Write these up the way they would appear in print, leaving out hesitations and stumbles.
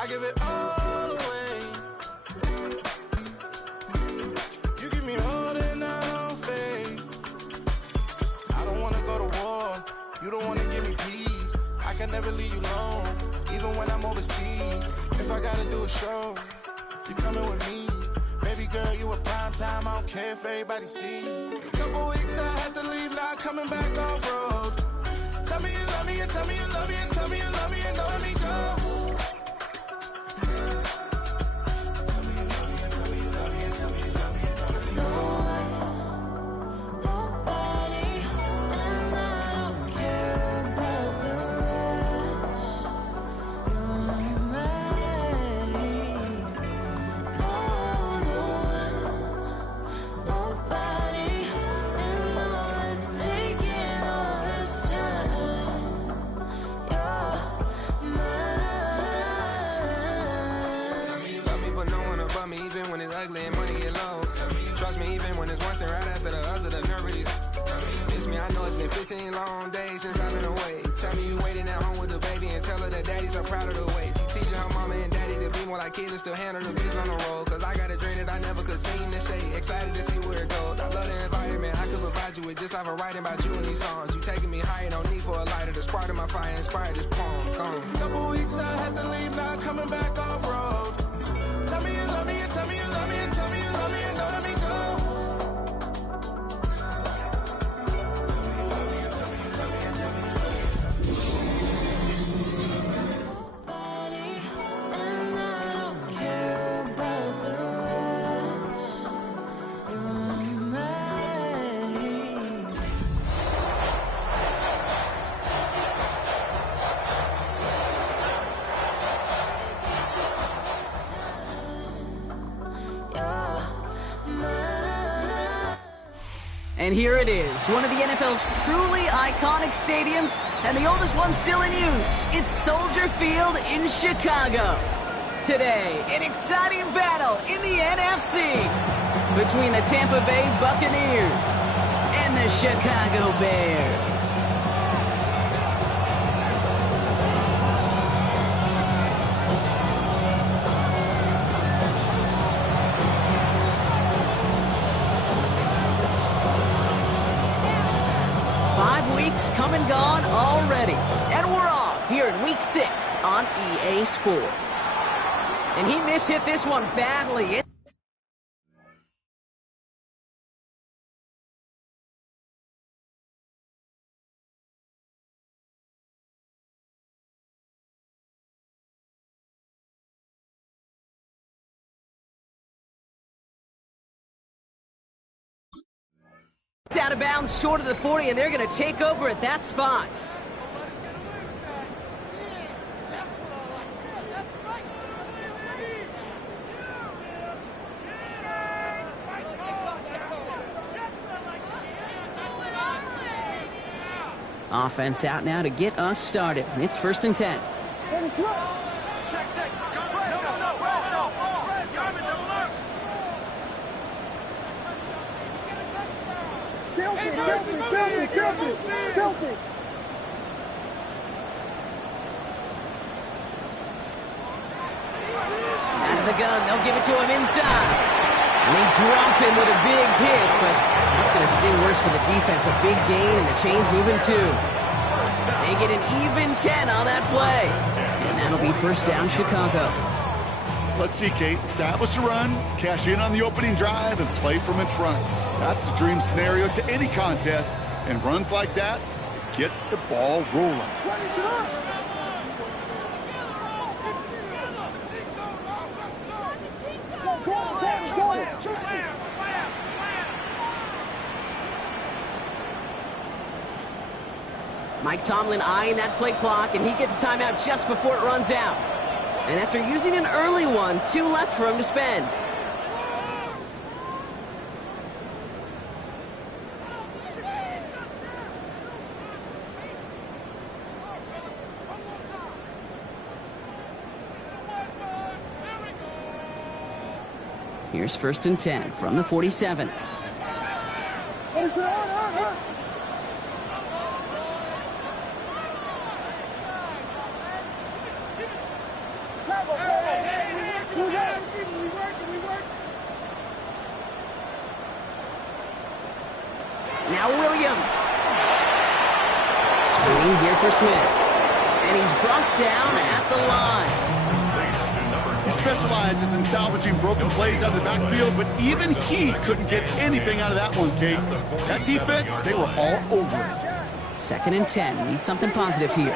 I give it all away. You give me all and I don't fade. I don't wanna go to war. You don't wanna give me peace. I can never leave you alone, even when I'm overseas. If I gotta do a show, you coming with me. Baby girl, you a prime time. I don't care if everybody see. Couple weeks I had to leave, now coming back off road. Tell me you love me, and tell me you love me, and tell me you love me, and don't let me go. Even when it's ugly and money get low. Trust me, even when it's one thing right after the other, the nerve really miss me. I know it's been 15 long days since I've been away. Tell me you waiting at home with the baby and tell her that daddy's so proud of the way. She teaching her mama and daddy to be more like kids and still handle the biz on the road. Cause I got a dream that I never could sing to say. Excited to see where it goes. I love the environment I could provide you with just off of writing about you in these songs. You taking me higher, no need for a lighter. The spark of my fire inspired this poem. Couple weeks I had to leave, now coming back off road. Tell me you love me, and tell me you love me, and tell me you love me, and don't let me go. Tell me you love me, and tell me you love me, and tell me you love me. Nobody, and I don't care about the rest. You're mine. And here it is, one of the NFL's truly iconic stadiums, and the oldest one still in use. It's Soldier Field in Chicago. Today, an exciting battle in the NFC between the Tampa Bay Buccaneers and the Chicago Bears. 5 weeks come and gone already, and we're off here in Week 6 on EA Sports. And he mishit this one badly. It's out of bounds short of the 40, and they're going to take over at that spot. Offense out now to get us started. It's 1st and 10. Out of the gun, they'll give it to him inside. And they drop him with a big hit, but that's going to sting worse for the defense. A big gain, and the chain's moving too. They get an even 10 on that play. And that'll be 1st down, Chicago. Let's see, Kate. Establish a run, cash in on the opening drive, and play from in front. That's the dream scenario to any contest, and runs like that, it gets the ball rolling. Mike Tomlin eyeing that play clock, and he gets timeout just before it runs out. And after using an early one, 2 left for him to spend. Here's 1st and 10 from the 47. Now Williams. Screen here for Smith. And he's brought down at the line. He specializes in salvaging broken plays out of the backfield, but even he couldn't get anything out of that one, Kate. That defense, they were all over it. 2nd and 10. Need something positive here.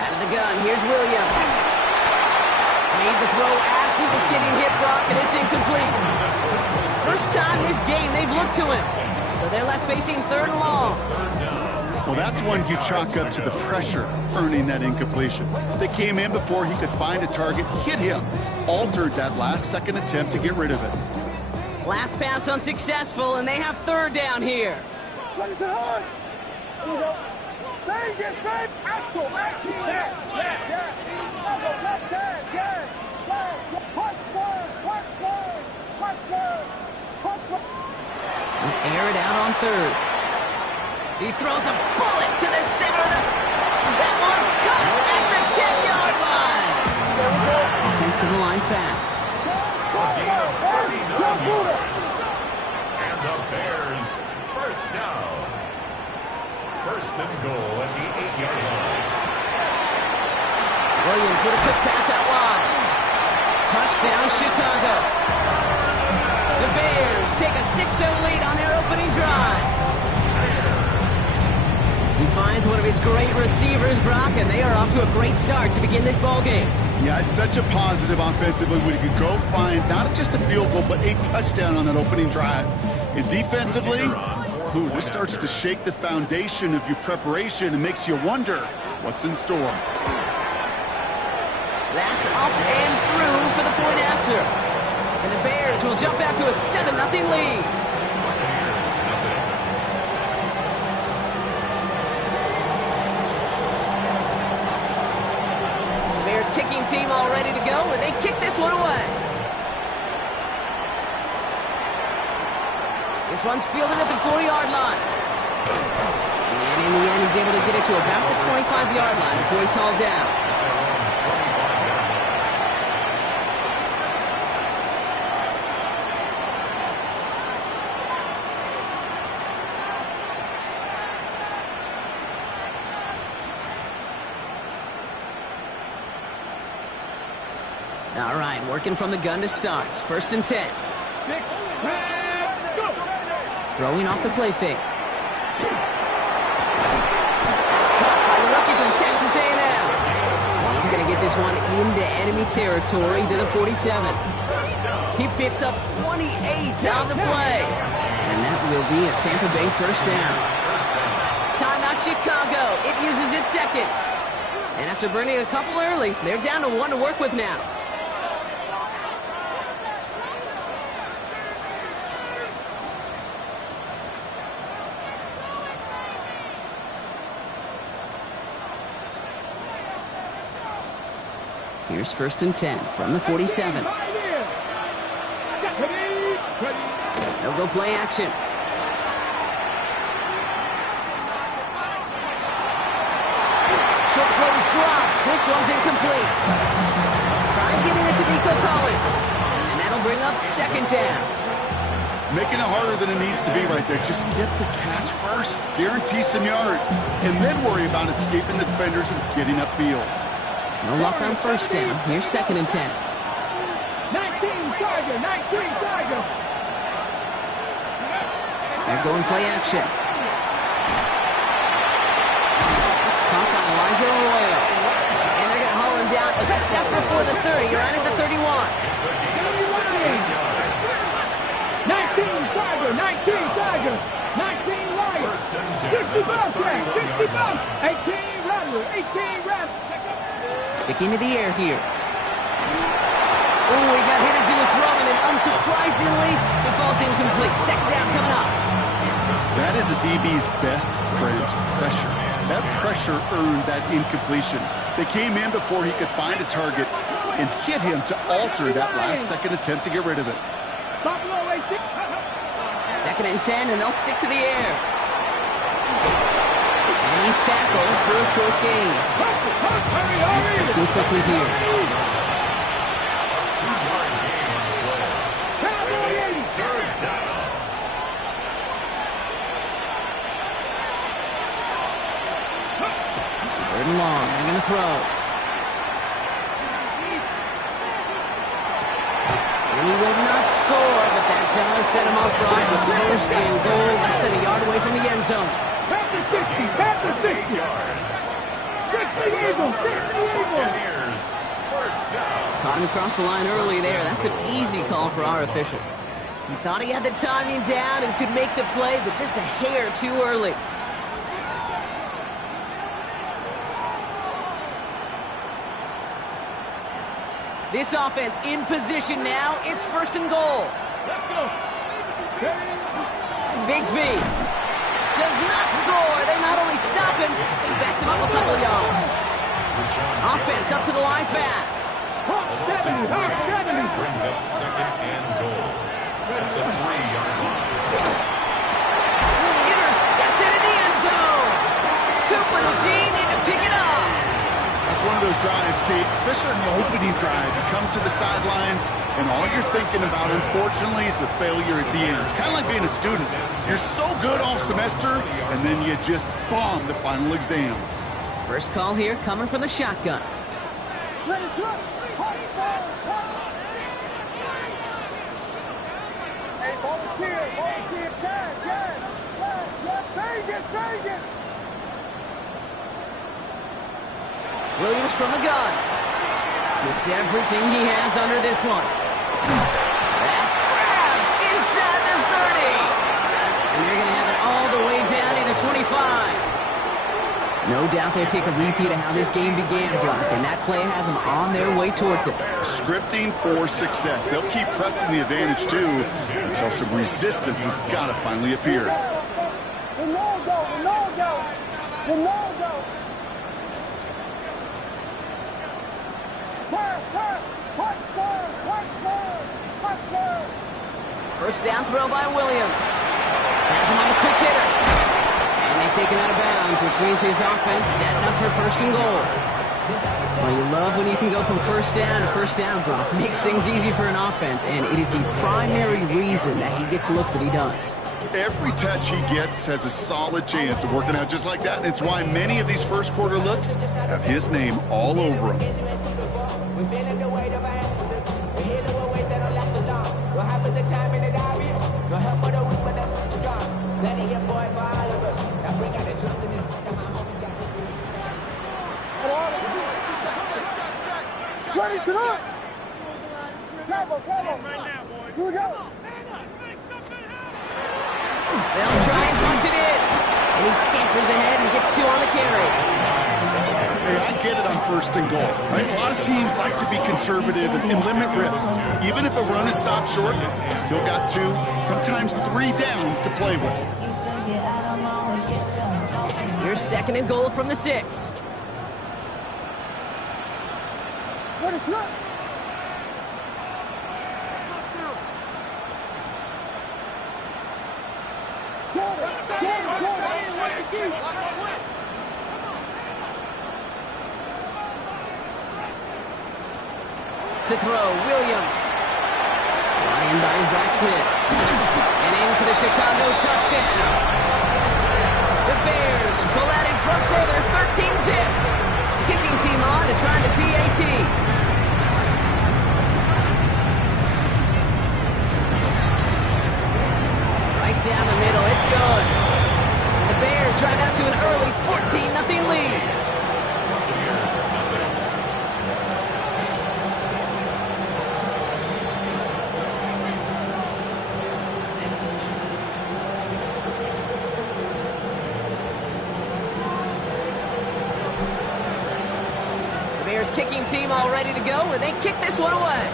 Out of the gun, here's Williams. Made the throw as he was getting hit, Brock, and it's incomplete. First time this game they've looked to him. So they're left facing 3rd and long. Well, that's one you chalk up to the pressure earning that incompletion. They came in before he could find a target, hit him, altered that last-second attempt to get rid of it. Last pass unsuccessful, and they have 3rd down here. Air it out on 3rd. He throws a bullet to the center. That one's caught at the 10-yard line. Offensive line fast. And the Bears, first down. 1st and goal at the 8-yard line. Williams with a quick pass out wide. Touchdown, Chicago. The Bears take a 6-0 lead on their opening drive. He finds one of his great receivers, Brock, and they are off to a great start to begin this ball game. Yeah, it's such a positive offensively when you could go find not just a field goal, but a touchdown on that opening drive. And defensively, this starts to shake the foundation of your preparation and makes you wonder what's in store. That's up and through for the point after. And the Bears will jump out to a 7-0 lead. The Bears kicking team all ready to go, and they kick this one away. This one's fielded at the 40-yard line. And in the end, he's able to get it to about the 25-yard line before he's hauled down. All right, working from the gun to start. 1st and 10. Throwing off the play fake. That's caught by the rookie from Texas A&M. He's going to get this one into enemy territory to the 47. He picks up 28 on the play. And that will be a Tampa Bay 1st down. Timeout Chicago. It uses its 2nd. And after burning a couple early, they're down to 1 to work with now. Here's 1st and 10 from the 47. They'll go play action. Short throw is dropped. This one's incomplete. Try getting it to Nico Collins. And that'll bring up 2nd down. Making it harder than it needs to be right there. Just get the catch first. Guarantee some yards. And then worry about escaping the defenders and getting upfield. No luck on 1st down. Here's 2nd and 10. 19 Tiger, 19 Tiger. They're going play action. It's caught by Elijah Arroyo. And they're going to haul him down a step before the 30. You're right at the 31. 19 Tiger, 19 Tiger, 19 Lions. 60 Bobcats, 60 Bobs, 18 Rattler, 18 Rattler. Sticking to the air here. Oh, he got hit as he was throwing, and unsurprisingly, it falls incomplete. 2nd down coming up. That is a DB's best friend, pressure. That pressure earned that incompletion. They came in before he could find a target, and hit him to alter that last-second attempt to get rid of it. Second and 10, and they'll stick to the air. And he's tackled for a short gain. He's looking quickly here. Third and long, they're going to throw. He will not score, but that does set him up right with first and goal, less than a yard away from the end zone. Back to 60, back to 60. 60 Eagles, 60 Eagles. Caught him across the line early there. That's an easy call for our officials. He thought he had the timing down and could make the play, but just a hair too early. This offense in position now. It's first and goal. Let's go. Bigsby does not score. They not only stop him, they backed him up a couple of yards. Offense up to the line fast. 70. Brings up second and goal at the 3-yard line. Intercepted in the end zone. Cooper and G need to pick it up. That's one of those drives, Kate, especially on the opening drive. You come to the sidelines, and all you're thinking about, unfortunately, is the failure at the end. It's kind of like being a student. You're so good all semester, and then you just bomb the final exam. First call here coming from the shotgun. Ready, sir. Hey, volunteer, pass, yes, Vegas. Williams from the gun. Gets everything he has under this one. That's grabbed inside the 30. And they're going to have it all the way down to the 25. No doubt they'll take a repeat of how this game began, Brock, and that play has them on their way towards it. Scripting for success. They'll keep pressing the advantage, too, until some resistance has got to finally appear. First down throw by Williams. Has him on the quick hitter. And they take him out of bounds, which means his offense setting up for first and goal. Well, you love when you can go from first down to first down, Brock. Makes things easy for an offense, and it is the primary reason that he gets looks that he does. Every touch he gets has a solid chance of working out just like that, and it's why many of these first quarter looks have his name all over them. Ready, sit up. Cabo. Here we go. They'll try and punch it in. And he scampers ahead and gets 2 on the carry. Hey, I get it on first and goal, right? A lot of teams like to be conservative and limit risk. Even if a run is stopped short, you still got 2, sometimes 3 downs to play with. Here's second and goal from the 6. Ready, sit up. To throw, Williams. Ryan by his back, Smith. And in for the Chicago touchdown. The Bears pull out in front further, 13-zip. Kicking team on to try the PAT. Right down the middle, it's good. The Bears drive out to an early 14-0 lead. Kicking team all ready to go, and they kick this one away.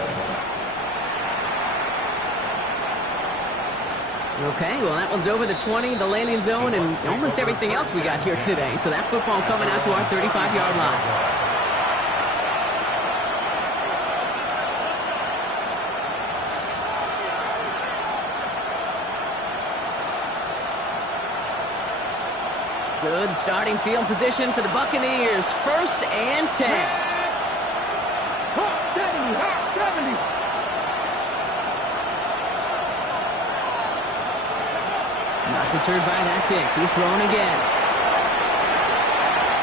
Okay, well, that one's over the 20, the landing zone, and almost everything else we got here today. So that football coming out to our 35-yard line. Good starting field position for the Buccaneers. 1st and 10. Hot 70, hot 70. Not deterred by that pick. He's throwing again.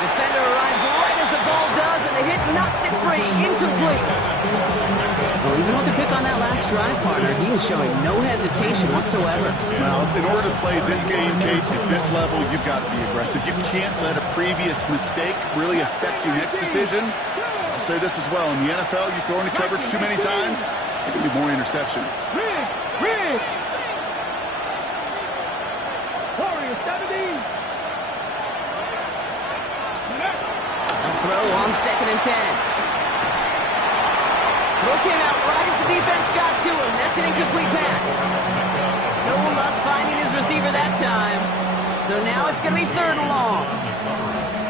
Defender arrives right as the ball does, and the hit knocks it free. Incomplete. Well, even with the pick on that last drive, partner, he is showing no hesitation whatsoever. Well, in order to play this game, Kate, at this level, you've got to be aggressive. You can't let a previous mistake really affect your next decision. I'll say this as well. In the NFL, you throw into coverage too many times, there can be more interceptions. Rig. Warriors 70. Throw on 2nd and 10. Throw came out right as the defense got to him. That's an incomplete pass. No luck finding his receiver that time. So now it's going to be 3rd and long.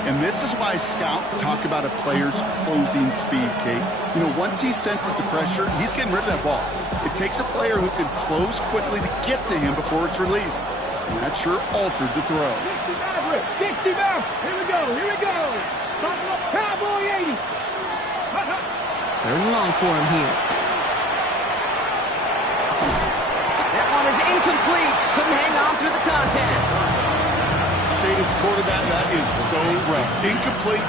And this is why scouts talk about a player's closing speed, Kate. You know, once he senses the pressure, he's getting rid of that ball. It takes a player who can close quickly to get to him before it's released. And that sure altered the throw. 60 back. Here we go. Cowboy 80. 3rd and long for him here. That one is incomplete. Couldn't hang on through the contact. Kate, as a quarterback, that is so rough. Incomplete.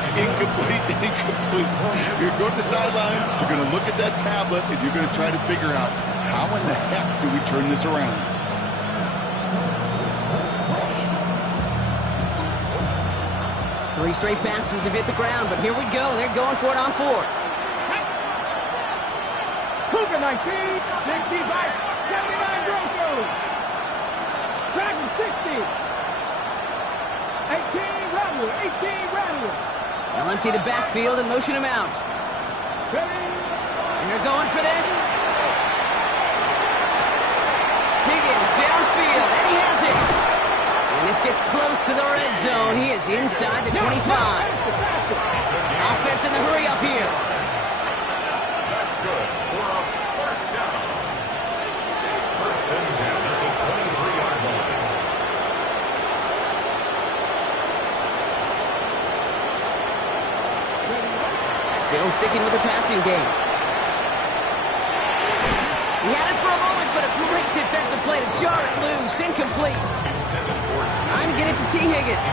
You're going to the sidelines, you're going to look at that tablet, and you're going to try to figure out, how in the heck do we turn this around? 3 straight passes have hit the ground, but here we go. They're going for it on 4th. Cougar 19, 65, 79 Broncos. Dragon 60. 18 Rattler. They'll empty the backfield and motion him out. And they're going for this. Higgins downfield, and he has it. And this gets close to the red zone. He is inside the 25. Offense in the hurry up here. That's good for a 1st down. 1st and 10 at the 23-yard line. Still sticking with the passing game. He had it for a moment, but a great defensive play to jar it loose. Incomplete. Trying to get it to T. Higgins.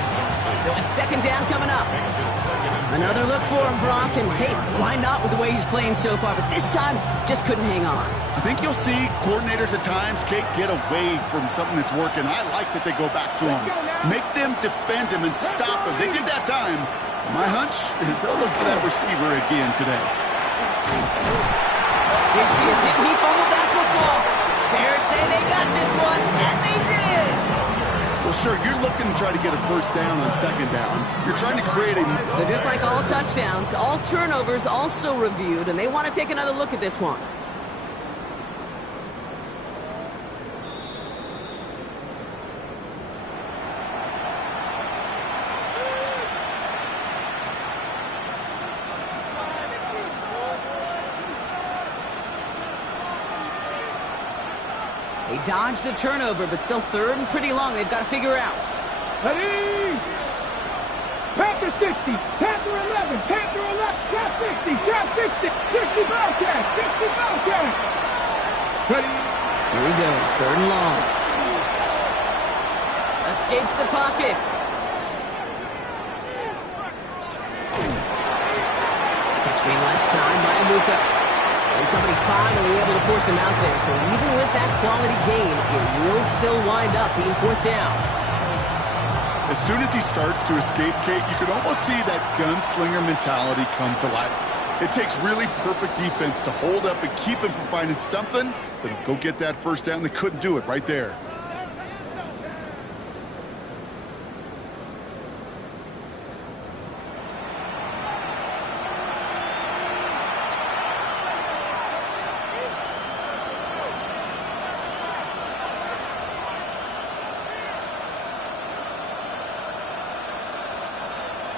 So it's 2nd down coming up. Another look for him, Brock. And hey, why not with the way he's playing so far? But this time, just couldn't hang on. I think you'll see coordinators at times, Kate, get away from something that's working. I like that they go back to him. Make them defend him and stop him. They did that time. My hunch is they'll look for that receiver again today. Bixby is hit. He fumbled that football. Bears say they got this one, and they did. Well, sure, you're looking to try to get a 1st down on 2nd down. You're trying to create a... So just like all touchdowns, all turnovers also reviewed, and they want to take another look at this one. They dodged the turnover, but still 3rd and pretty long. They've got to figure out. Ready? Panther 60, Panther 11, Panther 11, Cat 60, Cat 60, 60 Bobcat, 60 Bobcat. Ready? Here he goes, 3rd and long. Escapes the pocket. Catch being left side by Luka. And somebody finally able to force him out there. So even with that quality gain, it will still wind up being 4th down. As soon as he starts to escape, Kate, you can almost see that gunslinger mentality come to life. It takes really perfect defense to hold up and keep him from finding something that'll go get that 1st down. They couldn't do it right there.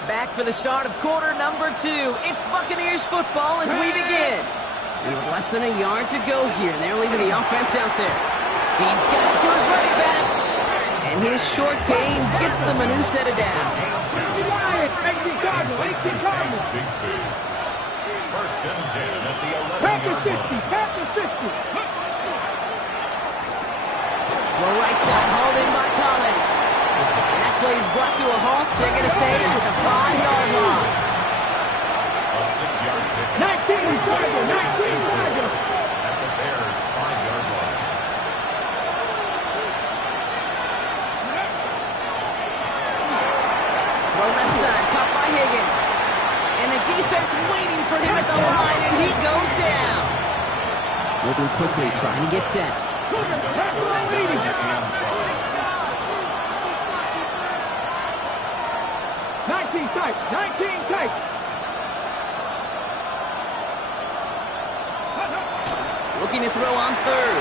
Back for the start of quarter number 2. It's Buccaneers football as we begin. And with less than a yard to go here, they're leaving the offense out there. He's got it to his running back. And And his short game gets them a new set of downs. First and 10 at the 11-yard Packers 50, line. Packers 50. Well, right side hauled in by Collins. And that play is brought to a halt. They're going to say at the 5-yard line. A 6-yard pick. 19 Tiger, 19 Tiger. At the Bears' 5-yard line. Throw left side, caught by Higgins. And the defense waiting for him at the line, and he goes down. Moving quickly, trying to get set. 19 tight, 19 tight. Looking to throw on third.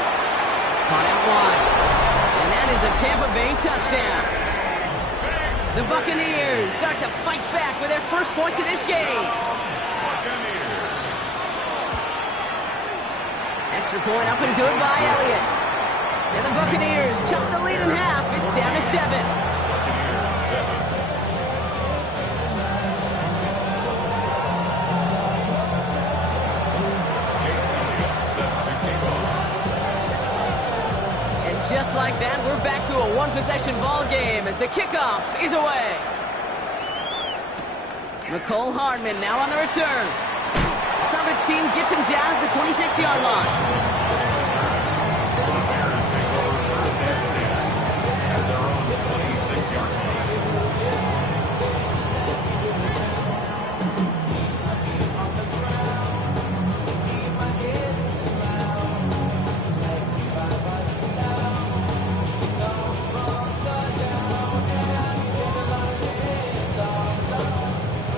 Caught out wide. And that is a Tampa Bay touchdown. The Buccaneers start to fight back with their first points of this game. Extra point up and good by Elliott. And the Buccaneers chop the lead in half. It's down to 7. Buccaneers 7. Just like that, we're back to a one-possession ball game as the kickoff is away. McCole Hardman now on the return. Coverage team gets him down at the 26-yard line. The Bears take over first and 10 at their own 26-yard line.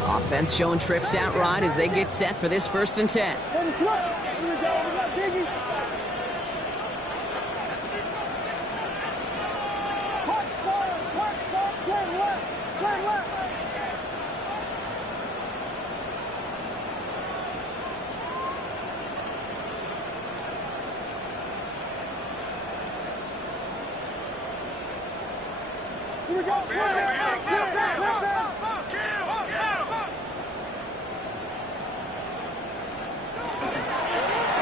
Offense showing trips out right as they get set for this 1st and 10.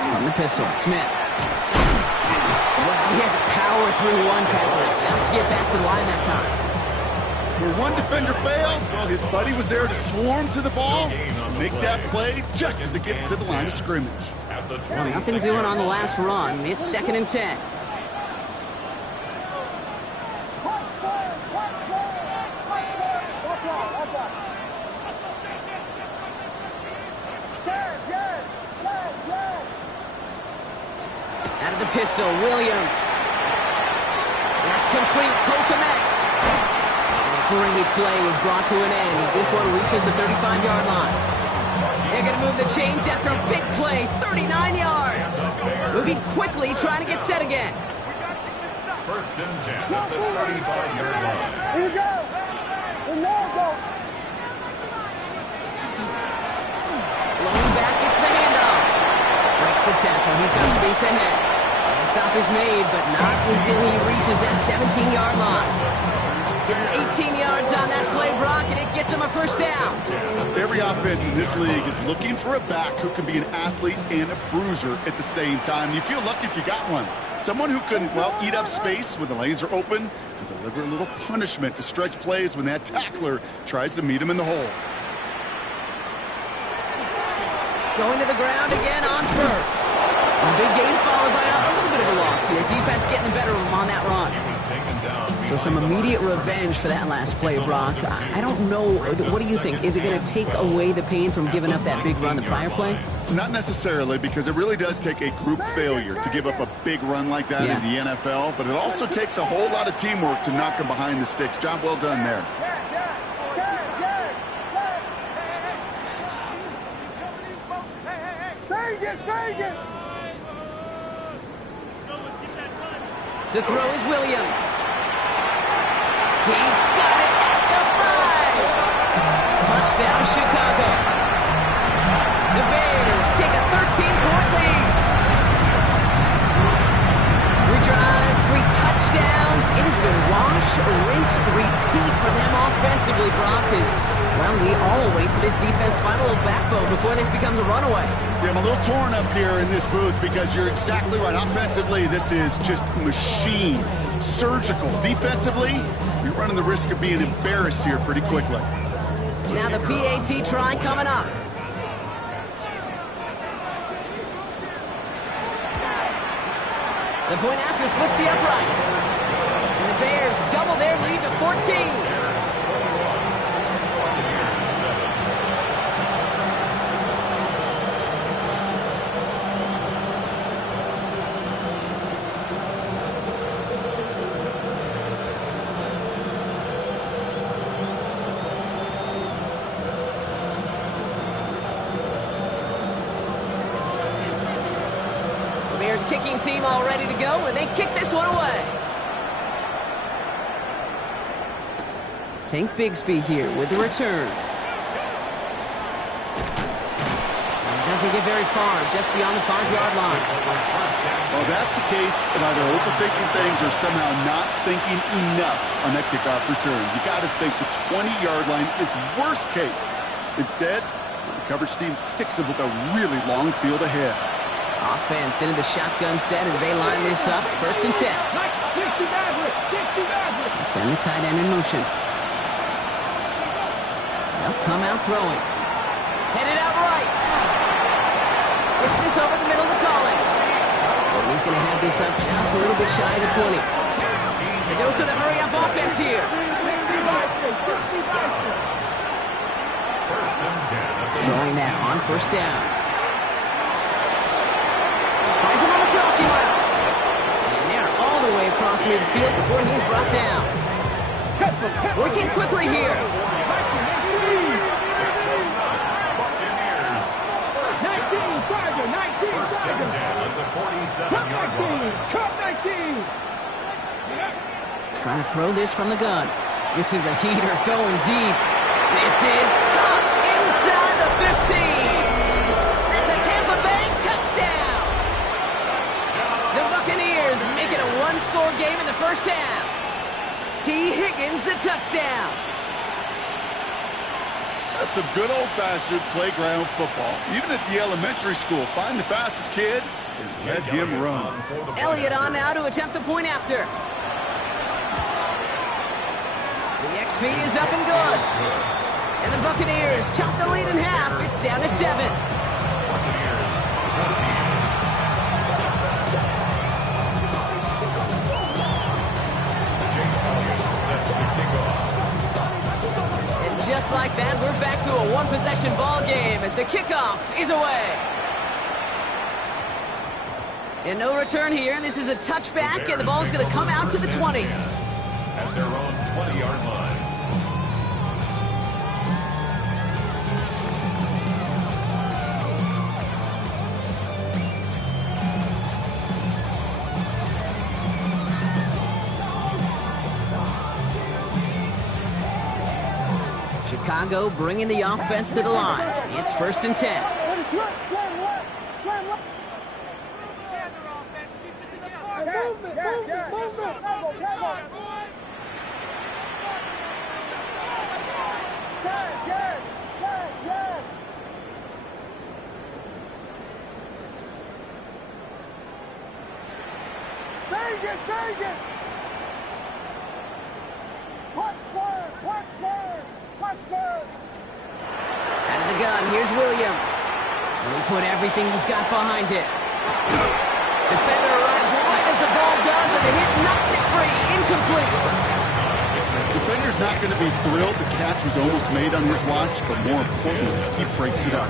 On the pistol, Smith. Well, he had to power through one tackle just to get back to the line that time. Where one defender failed, well, his buddy was there to swarm to the ball, make that play just as it gets to the line of scrimmage. At the Nothing doing on the last run. It's 2nd and 10. Out of the pistol, Williams. That's complete. Cole Kmet. And a great play is brought to an end as this one reaches the 35-yard line. They're going to move the chains after a big play, 39 yards. Moving quickly, trying to get set again. First and 10 at the 35-yard line. Here we go. Looking back, it's the handoff. Breaks the tackle. He's got space ahead. The stop is made, but not until he reaches that 17-yard line. Getting 18 yards on that play, Brock, and it gets him a first down. Every offense in this league is looking for a back who can be an athlete and a bruiser at the same time. You feel lucky if you got one. Someone who can, well, eat up space when the lanes are open and deliver a little punishment to stretch plays when that tackler tries to meet him in the hole. Going to the ground again on first. A big gain followed by a little bit of a loss here. Defense getting the better of him on that run. So some immediate revenge for that last play, Brock. I don't know. What do you think? Is it going to take away the pain from giving up that big run the prior play? Not necessarily, because it really does take a group failure to give up a big run like that in the NFL. But it also takes a whole lot of teamwork to knock him behind the sticks. Job well done there. To throw is Williams. He's got it at the 5. Touchdown, Chicago. The Bears take a 13-point lead. 3 drives, 3 touchdowns. It has been wash, probably, Brock, because, well, we all wait for this defense to find a little backbone before this becomes a runaway. Yeah, I'm a little torn up here in this booth because you're exactly right. Offensively, this is just machine, surgical. Defensively, you're running the risk of being embarrassed here pretty quickly. Now the PAT try coming up. The point after splits the uprights. And the Bears double their lead to 14. Kicking team all ready to go, and they kick this one away. Tank Bigsby here with the return. And he doesn't get very far, just beyond the 5-yard line. Well, that's the case of either overthinking things or somehow not thinking enough on that kickoff return. You got to think the 20-yard line is worst case. Instead, the coverage team sticks them with a really long field ahead. Offense into the shotgun set as they line this up. 1st and 10. They send the tight end in motion. They'll come out throwing. Headed out right. It's this over the middle to Collins. And he's going to have this up just a little bit shy of the 20. A dose of the hurry-up offense here. 1st and 10. Throwing now on 1st down. Finds him on the crossing route. And they're all the way across midfield before he's brought down. Working quickly here. 19, Tiger, 19, 1st and 10 at the 47-yard line. Cup 19. Trying to throw this from the gun. This is a heater going deep. This is caught inside the 15. That's a Tampa Bay touchdown. The Buccaneers make it a one-score game in the 1st half. T. Higgins, the touchdown. That's some good old-fashioned playground football. Even at the elementary school, find the fastest kid and let him run. Elliott on now to attempt the point after. The XP is up and good. And the Buccaneers chop the lead in half. It's down to 7. Buccaneers 14. Just like that, we're back to a one-possession ball game as the kickoff is away. And no return here. This is a touchback, and the ball's going to come out to the 20. At their own 20-yard line. Chicago bringing the offense to the line. It's 1st and 10. Out of the gun, here's Williams. And he put everything he's got behind it. Defender arrives right as the ball does, and the hit knocks it free. Incomplete. Defender's not going to be thrilled the catch was almost made on his watch, but more importantly, he breaks it up.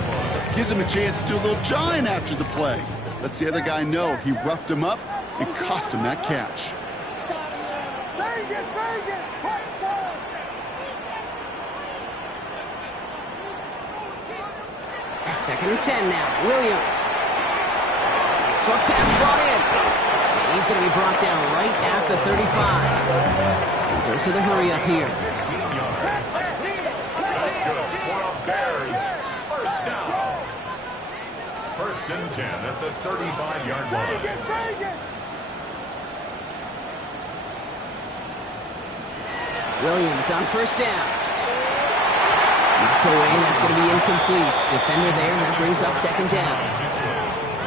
Gives him a chance to do a little jawing after the play. Lets the other guy know he roughed him up and cost him that catch. 2nd and 10 now. Williams. Short pass brought in. And he's going to be brought down right at the 35. Dose of the hurry up here. Let's go for a Bears 1st down. 1st and 10 at the 35-yard line. Williams on 1st down. Knocked away, and that's going to be incomplete. Defender there, and that brings up second down.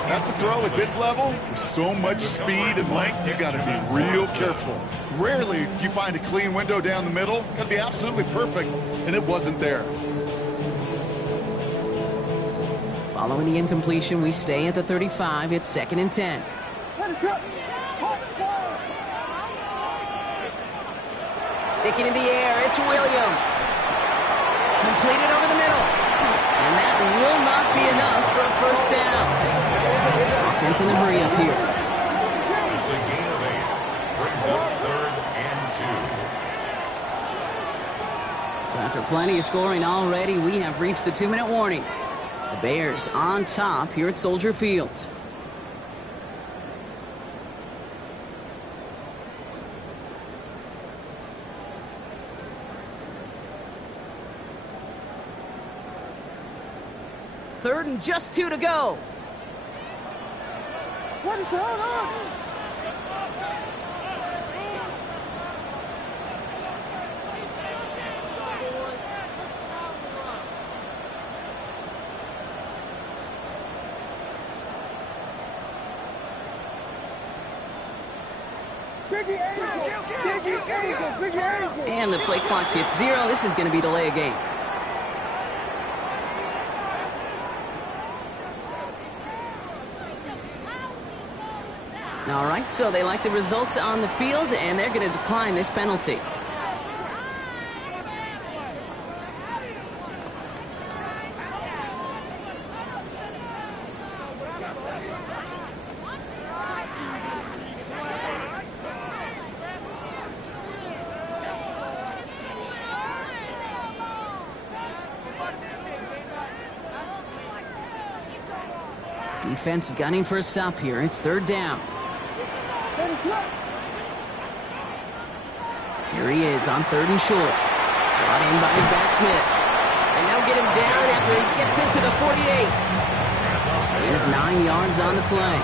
That's a throw at this level. With so much speed and length, you got to be real careful. Rarely do you find a clean window down the middle. Got to be absolutely perfect, and it wasn't there. Following the incompletion, we stay at the 35. It's 2nd and 10. Sticking in the air, it's Williams. Completed over the middle. And that will not be enough for a first down. Offense in a hurry up here. It's a gain of 8. Brings up 3rd and 2. So after plenty of scoring already, we have reached the 2-minute warning. The Bears on top here at Soldier Field. Third and just 2 to go. What is going on? Biggie Angels. And the play clock hits 0. This is going to be delay a game. All right, so they like the results on the field, and they're going to decline this penalty. Defense gunning for a stop here. It's 3rd down. Here he is on 3rd and short. Brought in by his back Smith. And they'll get him down after he gets into the 48. Gain of 9 yards on the play.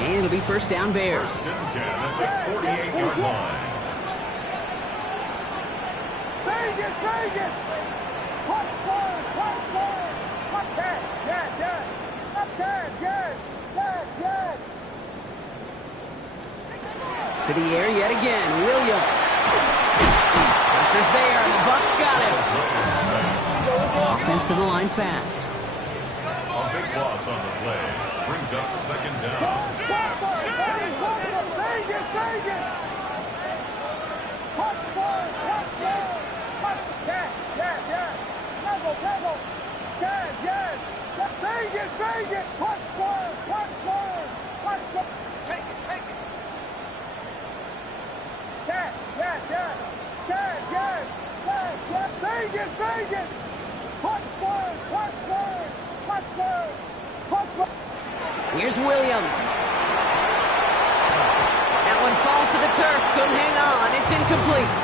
And it'll be first down Bears. 1st and 10 at the 48-yard line. Vegas! Punch score! Up that! Yes! Up that! Yes! To the air yet again. Williams. Pressure's there, and the Bucs got him. Offense to the line fast. A big loss on the play. Brings up 2nd down. Vegas! Punch score! Punch! Yes! Level! Yes! Vegas! Punch score! Take it! Yes! Vegas! Punch score! Here's Williams. That one falls to the turf. Couldn't hang on. It's incomplete.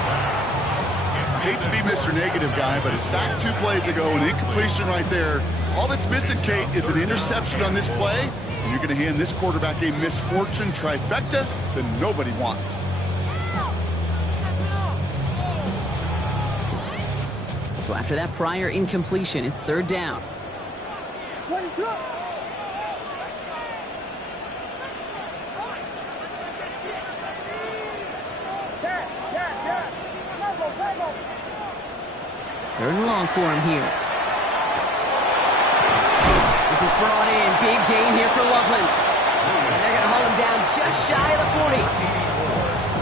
I hate to be Mr. Negative guy, but a sack 2 plays ago, an incompletion right there. All that's missing, Kate, is an interception on this play, and you're going to hand this quarterback a misfortune trifecta that nobody wants. So after that prior incompletion, it's 3rd down. What is up? Yeah. Level. 3rd and long for him here. This is brought in. Big gain here for Loveland. And they're going to hold him down just shy of the 40.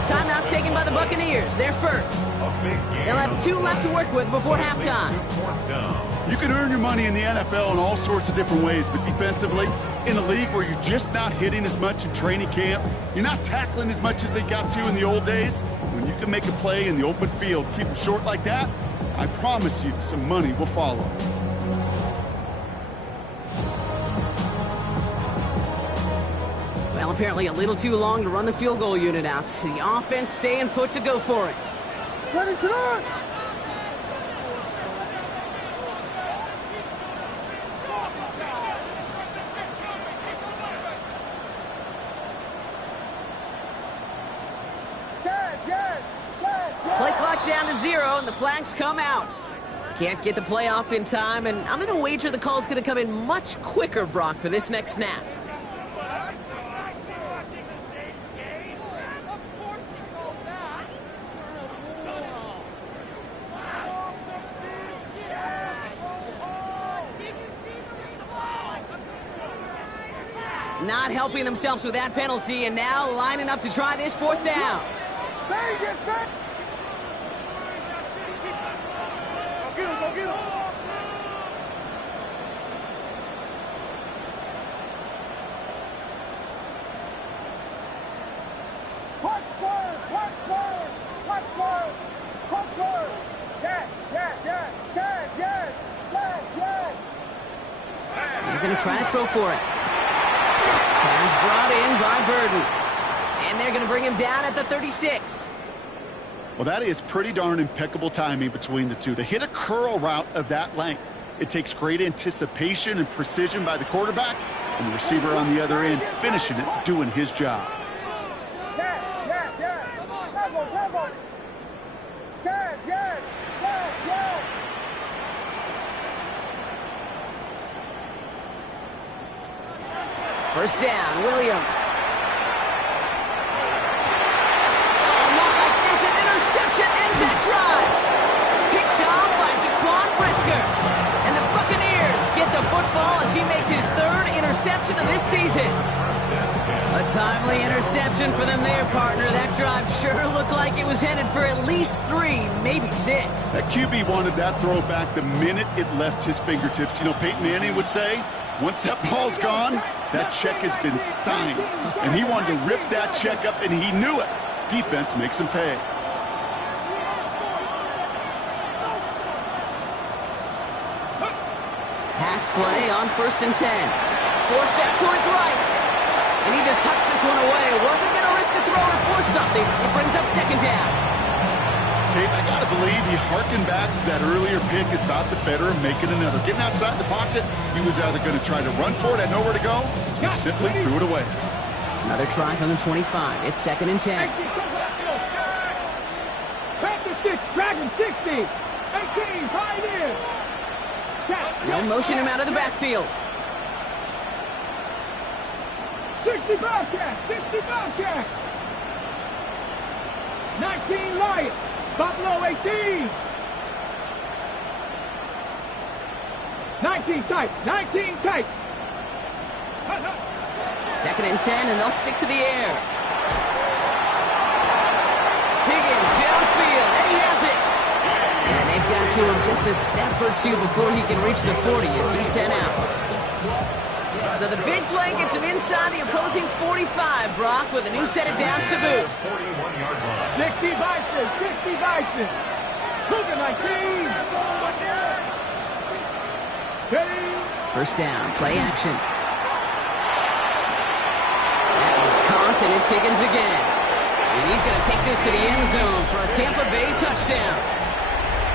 Timeout taken by the Buccaneers. They're first. They'll have 2 left to work with before halftime. You can earn your money in the NFL in all sorts of different ways, but defensively, in a league where you're just not hitting as much in training camp, you're not tackling as much as they got to in the old days, when you can make a play in the open field, keep them short like that, I promise you some money will follow. Well, apparently a little too long to run the field goal unit out. The offense staying put to go for it. Ready to run! Play clock down to 0, and the flags come out. Can't get the play off in time, and I'm going to wager the call's going to come in much quicker, Brock, for this next snap. Not helping themselves with that penalty, and now lining up to try this fourth down. Go get him. They're going to try to throw for it. Pass brought in by Burden. And they're going to bring him down at the 36. Well, that is pretty darn impeccable timing between the two. To hit a curl route of that length, it takes great anticipation and precision by the quarterback, and the receiver on the other end finishing it, doing his job. First down, Williams. Interception ends that drive. Picked off by Jaquan Brisker. And the Buccaneers get the football as he makes his third interception of this season. A timely interception for them there, partner. That drive sure looked like it was headed for at least 3, maybe 6. That QB wanted that throw back the minute it left his fingertips. You know, Peyton Manning would say, once that ball's gone, that check has been signed. And he wanted to rip that check up, and he knew it. Defense makes him pay. Pass play on 1st and 10. Forced that to his right. And he just hucks this one away. Wasn't going to risk a throw or force something. It brings up 2nd down. Kate, I got to believe he harkened back to that earlier pick and thought the better of making another. Getting outside the pocket, he was either going to try to run for it, had nowhere to go, so he simply threw it away. Another try from the 25. It's 2nd and 10. Panther 6, Dragon 60. 18, Pioneer. No motion him out of the backfield. 60 Bobcat, 60 Bobcat. 19 Lions, Buffalo 18. 19 tight, 19 tight. 2nd and 10, and they'll stick to the air. Higgins downfield, and he has it. And they've got to him just a step or two before he can reach the 40 as he's sent out. So the big play gets him inside the opposing 45, Brock, with a new set of downs to boot. 60 Bison, 60 Bison. Cougar 19. Steady. First down, play action. That is caught, and it's Higgins again. And he's going to take this to the end zone for a Tampa Bay touchdown.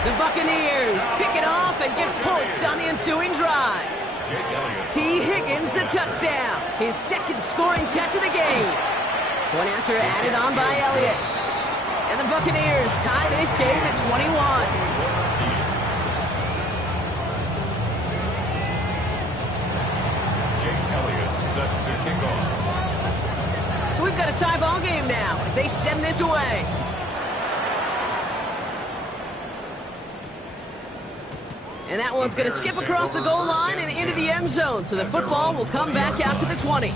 The Buccaneers pick it off and get points on the ensuing drive. T. Higgins, the touchdown. His 2nd scoring catch of the game. One after added on by Elliott. And the Buccaneers tie this game at 21. So we've got a tie ball game now as they send this away. And that one's going to skip across the goal line and into the end zone. So the football will come back out to the 20.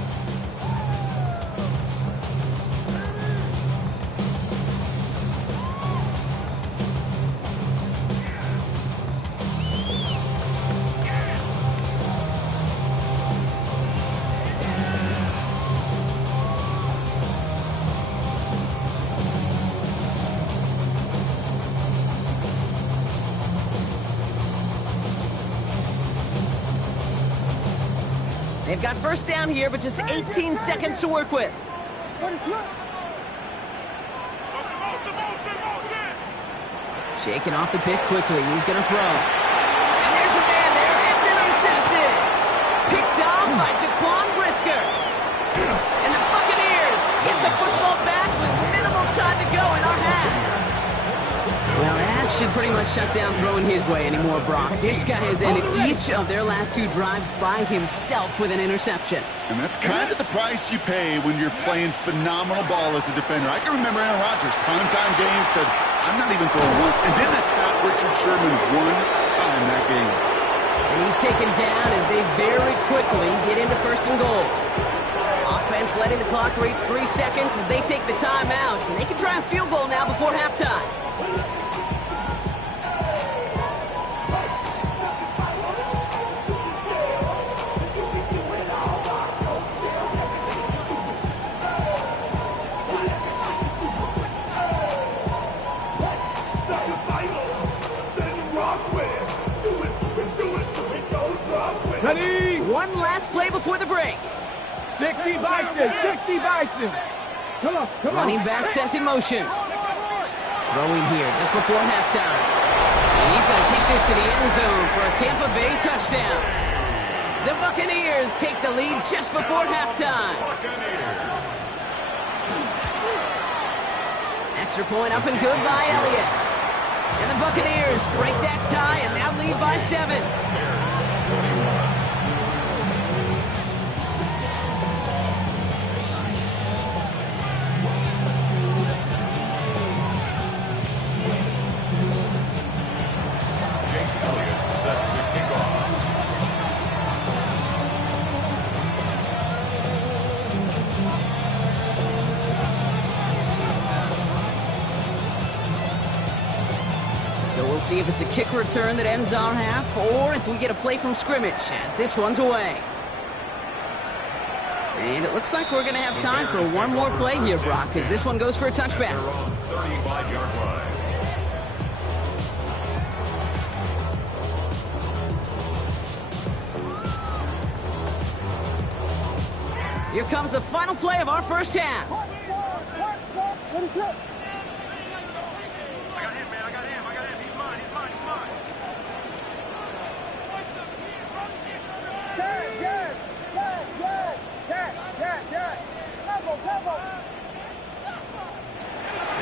They've got first down here, but just 18 seconds to work with. Shaking off the pick quickly. He's going to throw. And there's a man there. It's intercepted. Picked off by Jaquan Brisker. And the Buccaneers get the football back with minimal time to go in our half. Well, that should pretty much shut down throwing his way anymore, Brock. This guy has ended each of their last 2 drives by himself with an interception. And that's kind of the price you pay when you're playing phenomenal ball as a defender. I can remember Aaron Rodgers, primetime game, said, I'm not even throwing once, and didn't attack Richard Sherman one time that game. And he's taken down as they very quickly get into 1st and goal. Offense letting the clock reach 3 seconds as they take the timeouts, and they can try a field goal now before halftime. Ready? One last play before the break. 60 Bison, 60 Bison. Come on. Running back sent in motion. Throwing here just before halftime. And he's going to take this to the end zone for a Tampa Bay touchdown. The Buccaneers take the lead just before halftime. Extra point up and good by Elliott. And the Buccaneers break that tie and now lead by 7. See if it's a kick return that ends our half, or if we get a play from scrimmage, as this one's away. And it looks like we're going to have time for one more play here, Brock, as this one goes for a touchback. 35-yard line. Here comes the final play of our first half. What is up?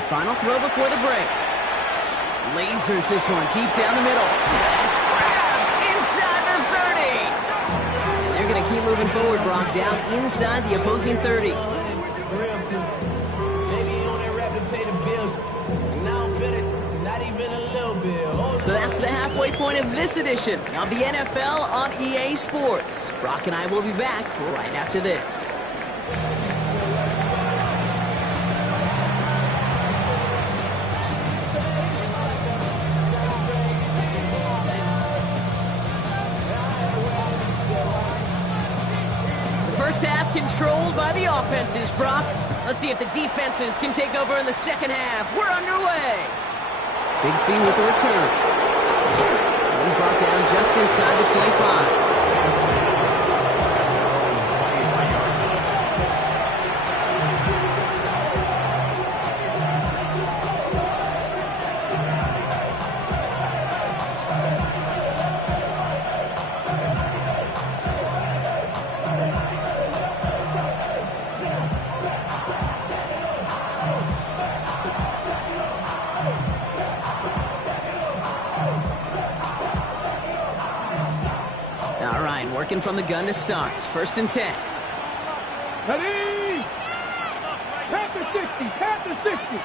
Final throw before the break. Lasers this one deep down the middle. That's grabbed inside the 30. And they're going to keep moving forward, Brock, down inside the opposing 30. So that's the halfway point of this edition of the NFL on EA Sports. Brock and I will be back right after this. First half controlled by the offenses, Brock. Let's see if the defenses can take over in the second half. We're underway. Bigsby with the return. And he's brought down just inside the 25. Working from the gun to start. 1st and 10. Ready? Panther 60. Panther 60.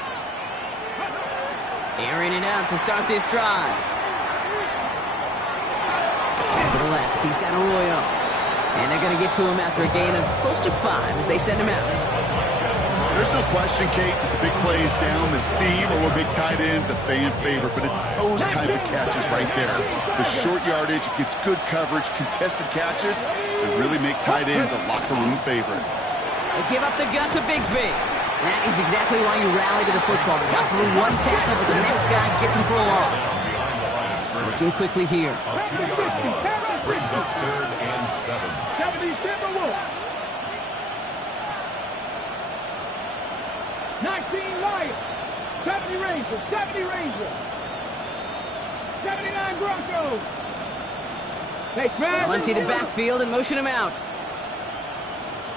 Airing it out to start this drive. To the left, he's got Arroyo. And they're going to get to him after a gain of close to 5 as they send him out. There's no question, Kate, that the big plays down the seam or big tight ends a fan favorite, but it's those type of catches right there. The short yardage, gets good coverage, contested catches that really make tight ends a locker room favorite. They give up the gun to Bigsby. That is exactly why you rally to the football. They got through one tackle, but the next guy gets him for a loss. Working quickly here. A 2-yard loss brings up 3rd and 7. 77 Wolf. 19 Lions. 70 Rangers. 70 Rangers. 79 Broncos. They'll empty the backfield and motion him out.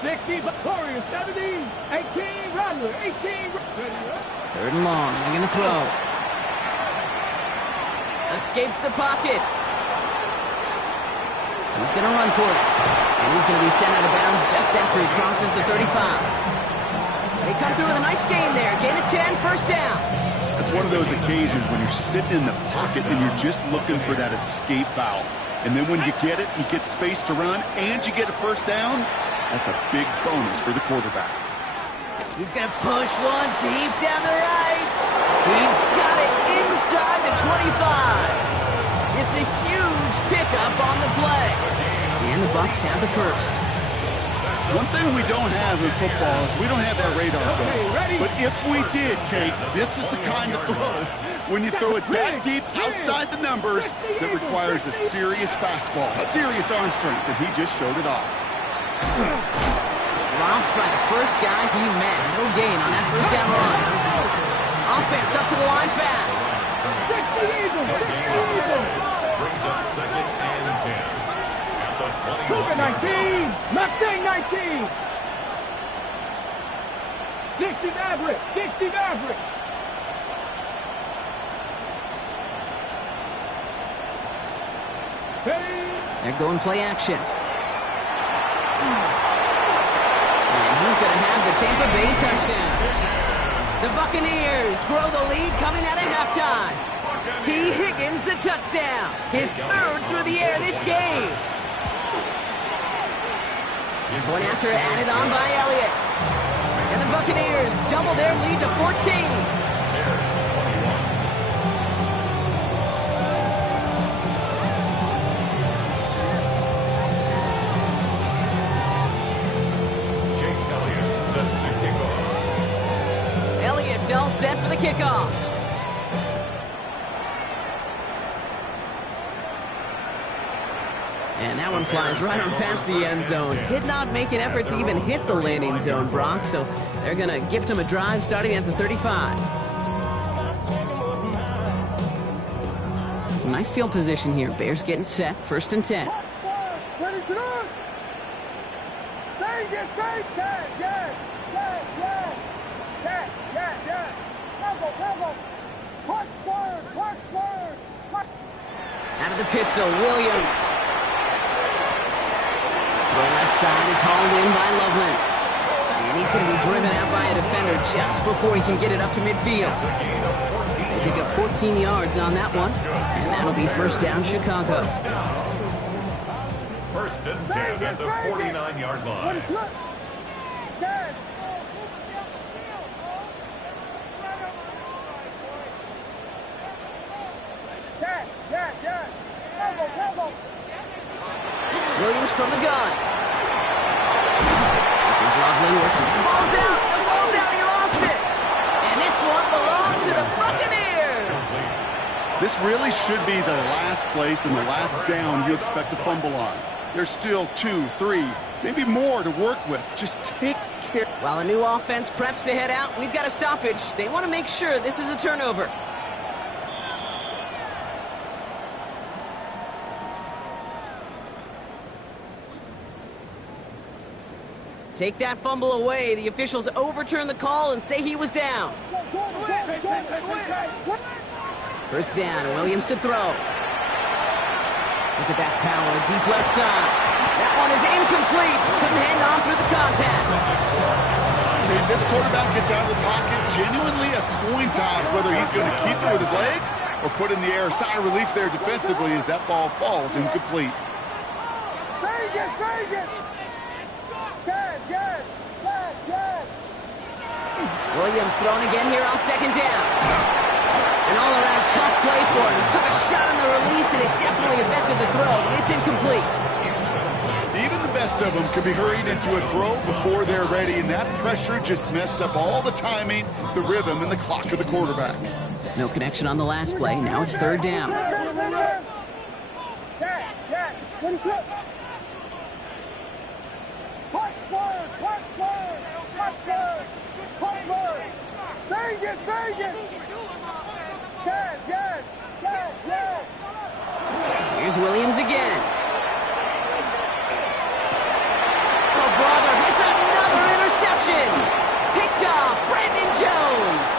60 Warriors. 70. 18 Rattler. 18. 3rd and long. They're going to throw. Escapes the pocket. He's going to run for it. And he's going to be sent out of bounds just after he crosses the 35. They come through with a nice gain there. Gain of 10, first down. That's one of those occasions when you're sitting in the pocket and you're just looking for that escape valve. And then when you get it, you get space to run, and you get a first down. That's a big bonus for the quarterback. He's going to push one deep down the right. He's got it inside the 25. It's a huge pickup on the play. And the Bucs have the first. One thing we don't have in football is we don't have that radar gun. But if we did, Kate, this is the kind of throw, when you throw it that deep outside the numbers, that requires a serious fastball, serious arm strength, and he just showed it off. Romped by the first guy he met. No gain on that first down run. Offense up to the line fast. Brings up second and 10. At the 21. 19! Mustang 19! 60 Maverick! 60 Maverick! They're going play action. And he's going to have the Tampa Bay touchdown. The Buccaneers grow the lead coming out of halftime. T. Higgins the touchdown. His third through the air this game. One after added on by Elliott. And the Buccaneers double their lead to 14. All set for the kickoff. And that one flies right on past the end zone. Did not make an effort to even hit the landing zone, Brock, so they're going to gift him a drive starting at the 35. Some nice field position here. Bears getting set, first and 10. Out of the pistol, Williams. The left side is hauled in by Loveland. And he's going to be driven out by a defender just before he can get it up to midfield. They pick up 14 yards on that one. And that'll be first down, Chicago. First and 10 at the 49-yard line. Williams from the gun. This is Loveland working. The ball's out. The ball's out. He lost it. And this one belongs to the Buccaneers. This really should be the last place and the last down you expect to fumble on. There's still 2, 3, maybe more to work with. Just take care. While a new offense preps to head out, we've got a stoppage. They want to make sure this is a turnover. Take that fumble away. The officials overturn the call and say he was down. First down, Williams to throw. Look at that power, deep left side. That one is incomplete. Couldn't hang on through the contact. Okay, this quarterback gets out of the pocket. Genuinely a coin toss whether he's going to keep it with his legs or put in the air. Sigh of relief there defensively as that ball falls incomplete. Vegas, Vegas! Williams thrown again here on second down. An all-around tough play for him. He took a shot on the release, and it definitely affected the throw. It's incomplete. Even the best of them can be hurried into a throw before they're ready, and that pressure just messed up all the timing, the rhythm, and the clock of the quarterback. No connection on the last play. Now it's third down. What is up? Vegas, Vegas! Yes! Here's Williams again. Oh, brother, it's another interception. Picked off Brandon Jones.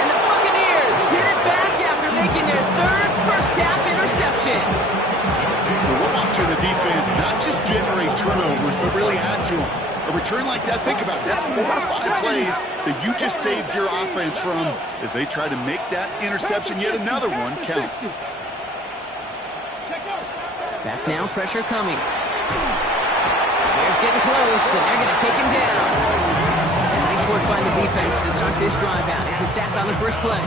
And the defense not just generate turnovers, but really add to them. A return like that, think about it, that's 4 or 5 plays that you just saved your offense from as they try to make that interception, yet another one, count. Back now, pressure coming. Bears getting close, and they're going to take him down. And nice work by the defense to start this drive out. It's a sack on the first play.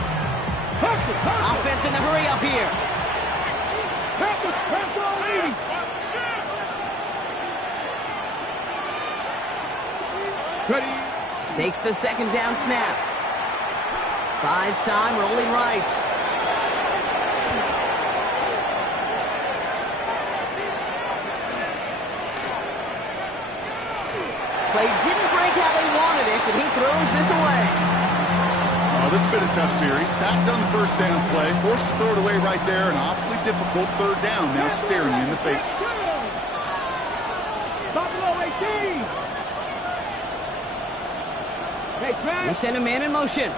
Offense in the hurry up here. Takes the second down snap. Buys time, rolling right. Play didn't break how they wanted it, and he throws this away. Oh, this has been a tough series. Sacked on the first down play, forced to throw it away right there. An awfully difficult third down now staring you in the face. Buffalo 18. They send a man in motion.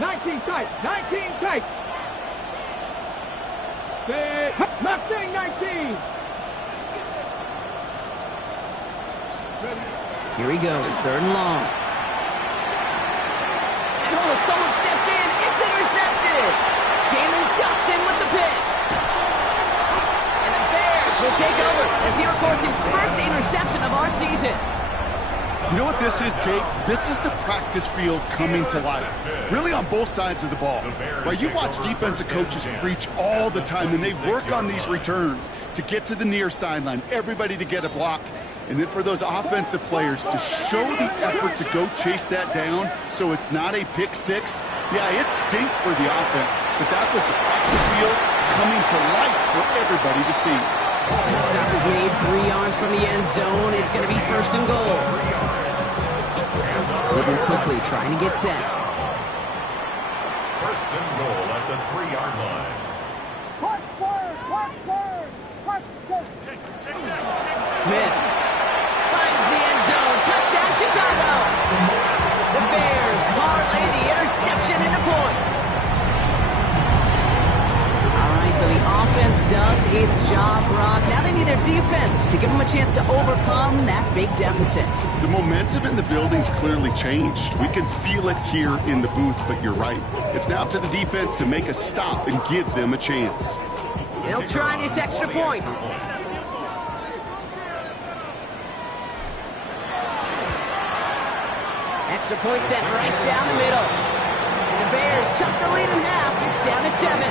19 tight. 19 tight. Mustang 19. Here he goes, third and long. And oh, someone stepped in. It's intercepted. Jalen Johnson with the pick. And the Bears will take over as he records his first interception of our season. You know what this is, Kate? This is the practice field coming to life. Really on both sides of the ball. Right, you watch defensive coaches preach all the time, and they work on these returns to get to the near sideline, everybody to get a block. And then for those offensive players to show the effort to go chase that down so it's not a pick six, yeah, it stinks for the offense. But that was the practice field coming to life for everybody to see. The stop is made 3 yards from the end zone. It's going to be first and goal. Moving quickly, trying to get set. First and goal at the 3-yard line. Smith finds the end zone. Touchdown, Chicago. The Bears parlay the interception into points. All right, so the offense does its job, Brock. Now they need their defense to give them a chance to overcome that big deficit. The momentum in the building's clearly changed. We can feel it here in the booth, but you're right. It's now to the defense to make a stop and give them a chance. They'll try this extra point. Extra point sent right down the middle. And the Bears chuck the lead in half. It's down to 7.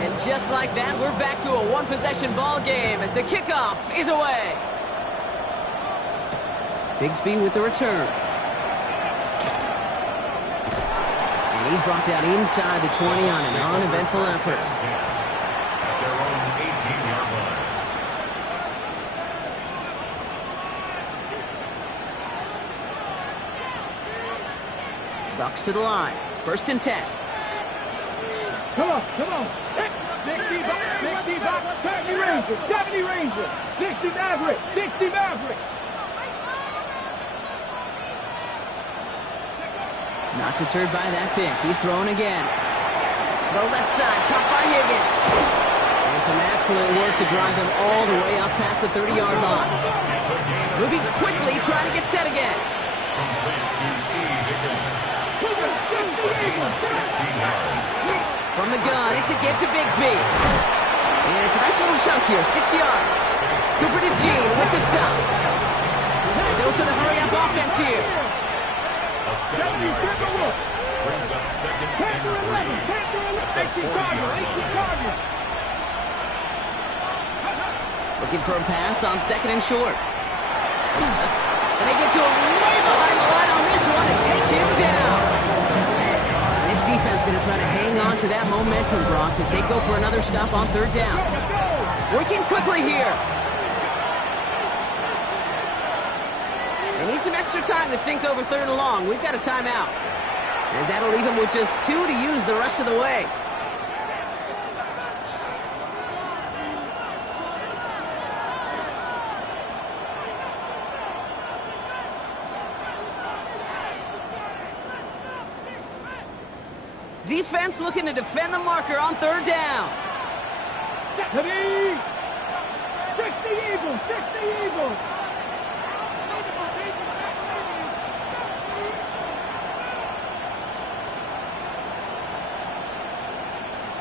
And just like that, we're back to a one-possession ball game as the kickoff is away. Bigsby with the return. He's brought down inside the 20 on an uneventful effort. At their own 18-yard line. Bucs to the line. First and 10. Come on. 60 Bucs, 70 Rangers, 70 Rangers, 60 Maverick, 60 Maverick. Not deterred by that pick. He's throwing again. Throw left side. Caught by Higgins. And some excellent work to drive them all the way up past the 30-yard line. Moving quickly, trying to get set again. Complete to T. Higgins. 16 yards. From the gun, it's a give to Bigsby. And it's a nice little chunk here, 6 yards. Cooper to Gene with the stop. Dose of the hurry-up offense here. A 7-yard pickup brings up second and 3 at the 40-yard line. Looking for a pass on second and short. And they get to him way behind the line on this one and take him down. This defense going to try to hang on to that momentum, Brock, as they go for another stop on third down. Working quickly here. They need some extra time to think over third and long. We've got a timeout, as that'll leave them with just 2 to use the rest of the way. Defense looking to defend the marker on third down. 60 Eagles, 60 Eagles.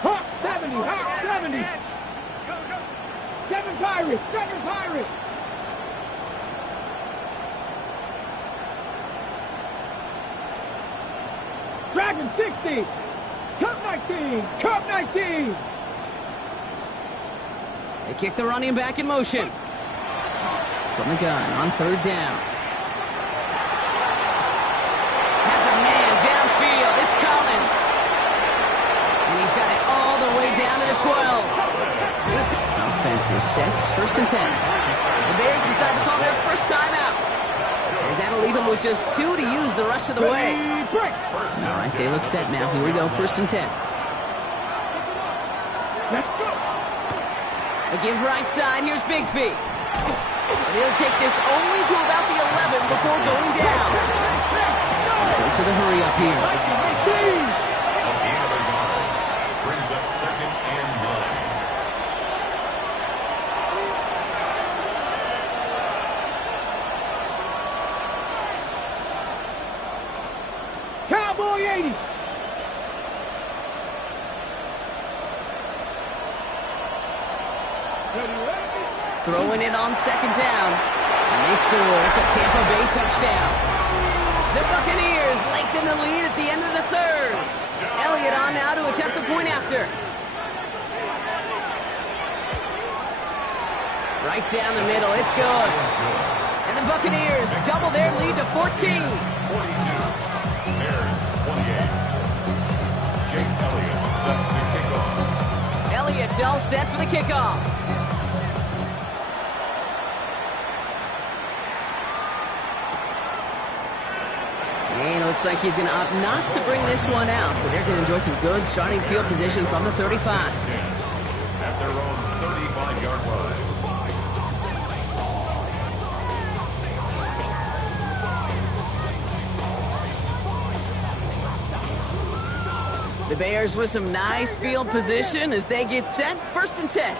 Hawk 70, Hawk 70. 7 Pirates, 7 Pirates. Dragon 60. Cup 19, Cup 19. They kick the running back in motion. From the gun on third down. Has a man downfield. It's Collins. And he's got it all the way down to the 12. Offense is set. First and 10. The Bears decide to call their first timeout. As that'll leave them with just 2 to use the rest of the way. All right, they look set now. Here we go. First and 10. Let's go. A give right side. Here's Bigsby. And he'll take this only to about the 11 before going down. Dose of the hurry up here. Brings up 2nd and 9. Cowboy 80. Throwing it on second down. And they score. It's a Tampa Bay touchdown. The Buccaneers lengthen the lead at the end of the third. Elliott on now to attempt the point after. Right down the middle. It's good. And the Buccaneers double their lead to 14. 42. Bears 28. Jake Elliott set to kick off. Elliott's all set for the kickoff. And it looks like he's going to opt not to bring this one out, so they're going to enjoy some good starting field position from the 35. At their own 35-yard line. The Bears with some nice field position as they get set. First and 10.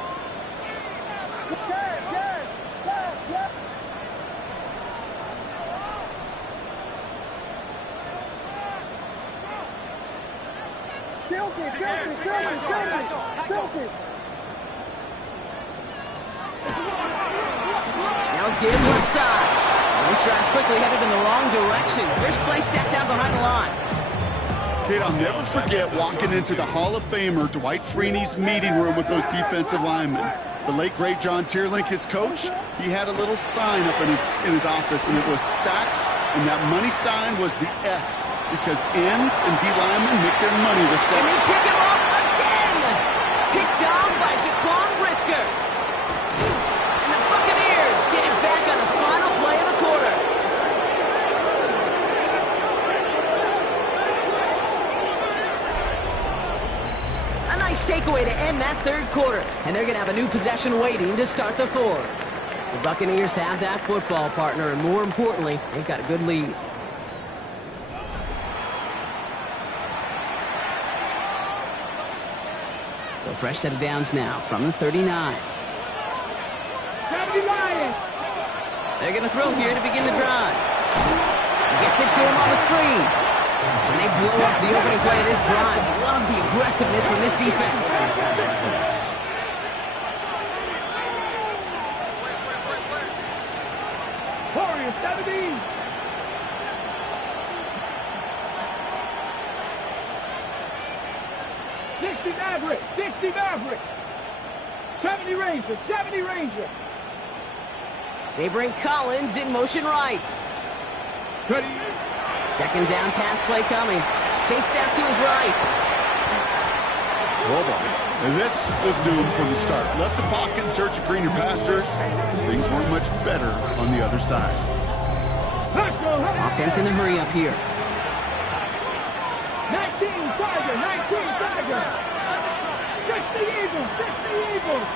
Now give left side. And this drive's quickly headed in the wrong direction. First play set down behind the line. Kate, I'll never forget walking into the Hall of Famer Dwight Freeney's meeting room with those defensive linemen. The late, great John Tierlink, his coach, he had a little sign up in his office, and it was sacks, and that money sign was the S, because ends and D linemen make their money with sacks. And they pick him up again! Picked down by Jaquan Brisker. And the Buccaneers get it back on the final play of the quarter. A nice takeaway to end that third quarter. And they're going to have a new possession waiting to start the fourth. The Buccaneers have that football partner, and more importantly, they've got a good lead. So fresh set of downs now from the 39. 70 Lions. They're going to throw here to begin the drive. Gets it to him on the screen. And they blow up the opening play of this drive. Love the aggressiveness from this defense. Warriors 70. Maverick, 60 Maverick. 70 Ranger, 70 Ranger. They bring Collins in motion right. Ready. Second down pass play coming. Chased out to his right. Oh boy. And this was doomed from the start. Left the pocket in search of greener pastures. Things weren't much better on the other side. Let's go. Offense in the hurry up here. 19 Tiger, 19 Tiger. 60 Eagles, 60 Eagles.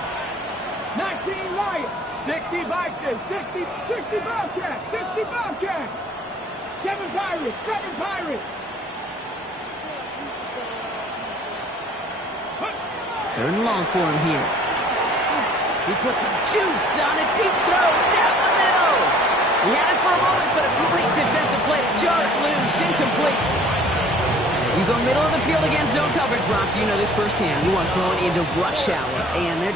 19 Lions, 60 Bison, 60 Bobcats, 60 Bobcats. 7 Pirates, 7 Pirates. Third and long for him here. He puts some juice on a deep throw down the middle. He had it for a moment, but a great defensive play to jar it loose. Incomplete. You go middle of the field against zone coverage, Brock. You know this firsthand. You are throwing into rush hour, and there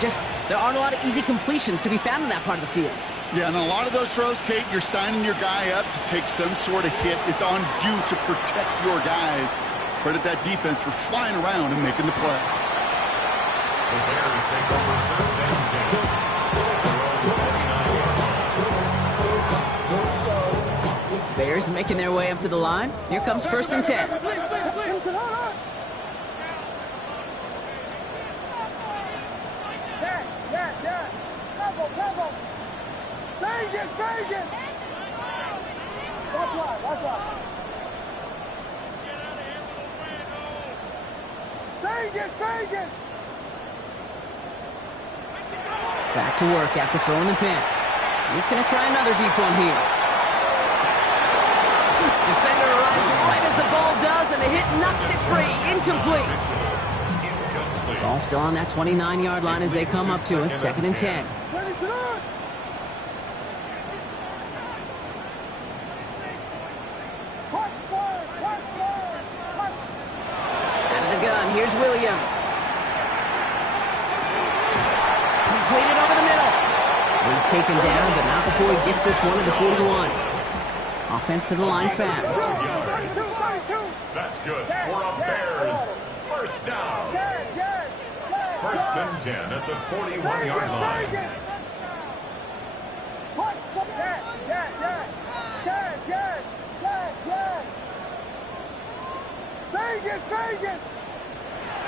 aren't a lot of easy completions to be found in that part of the field. Yeah, and a lot of those throws, Kate, you're signing your guy up to take some sort of hit. It's on you to protect your guys. Credit that defense for flying around and making the play. The Bears take over first and 10. Bears making their way up to the line. Here comes first and 10. Back to work after throwing the pick. He's going to try another deep one here. Defender arrives right as the ball does, and the hit knocks it free. Incomplete. Ball still on that 29-yard line as they come up to it. Second and 10. Out of the gun, here's Williams. Completed over the middle. He's taken down, but not before he gets this one to the 41. Offense to the line fast. That's good for a Bears first down. First and 10 at the 41-yard line.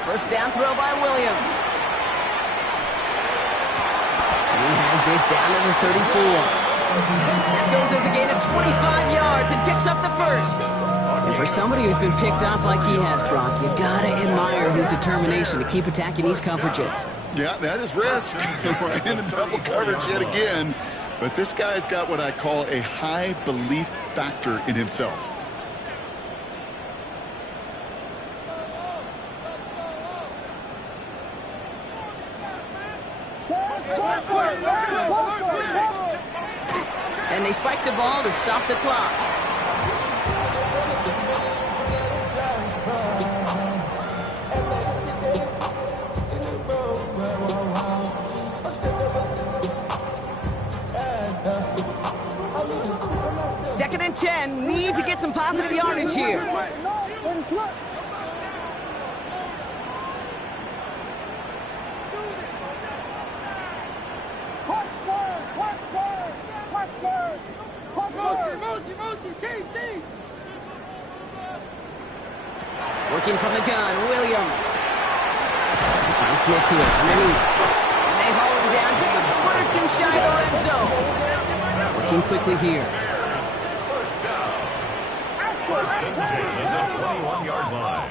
First down throw by Williams. And he has this down to the 34. That goes as a gain of 25 yards and picks up the first. And for somebody who's been picked off like he has, Brock, you gotta admire his determination to keep attacking these coverages. Yeah, that is risk. Right into double coverage yet again. But this guy's got what I call a high belief factor in himself. And they spike the ball to stop the clock. Second and 10. Need to get some positive yardage here. Working from the gun, Williams. Find Smith here, underneath. And they haul him down just a foot or two shy of the red zone. Working quickly here. First down. First and 10 at the 21-yard line.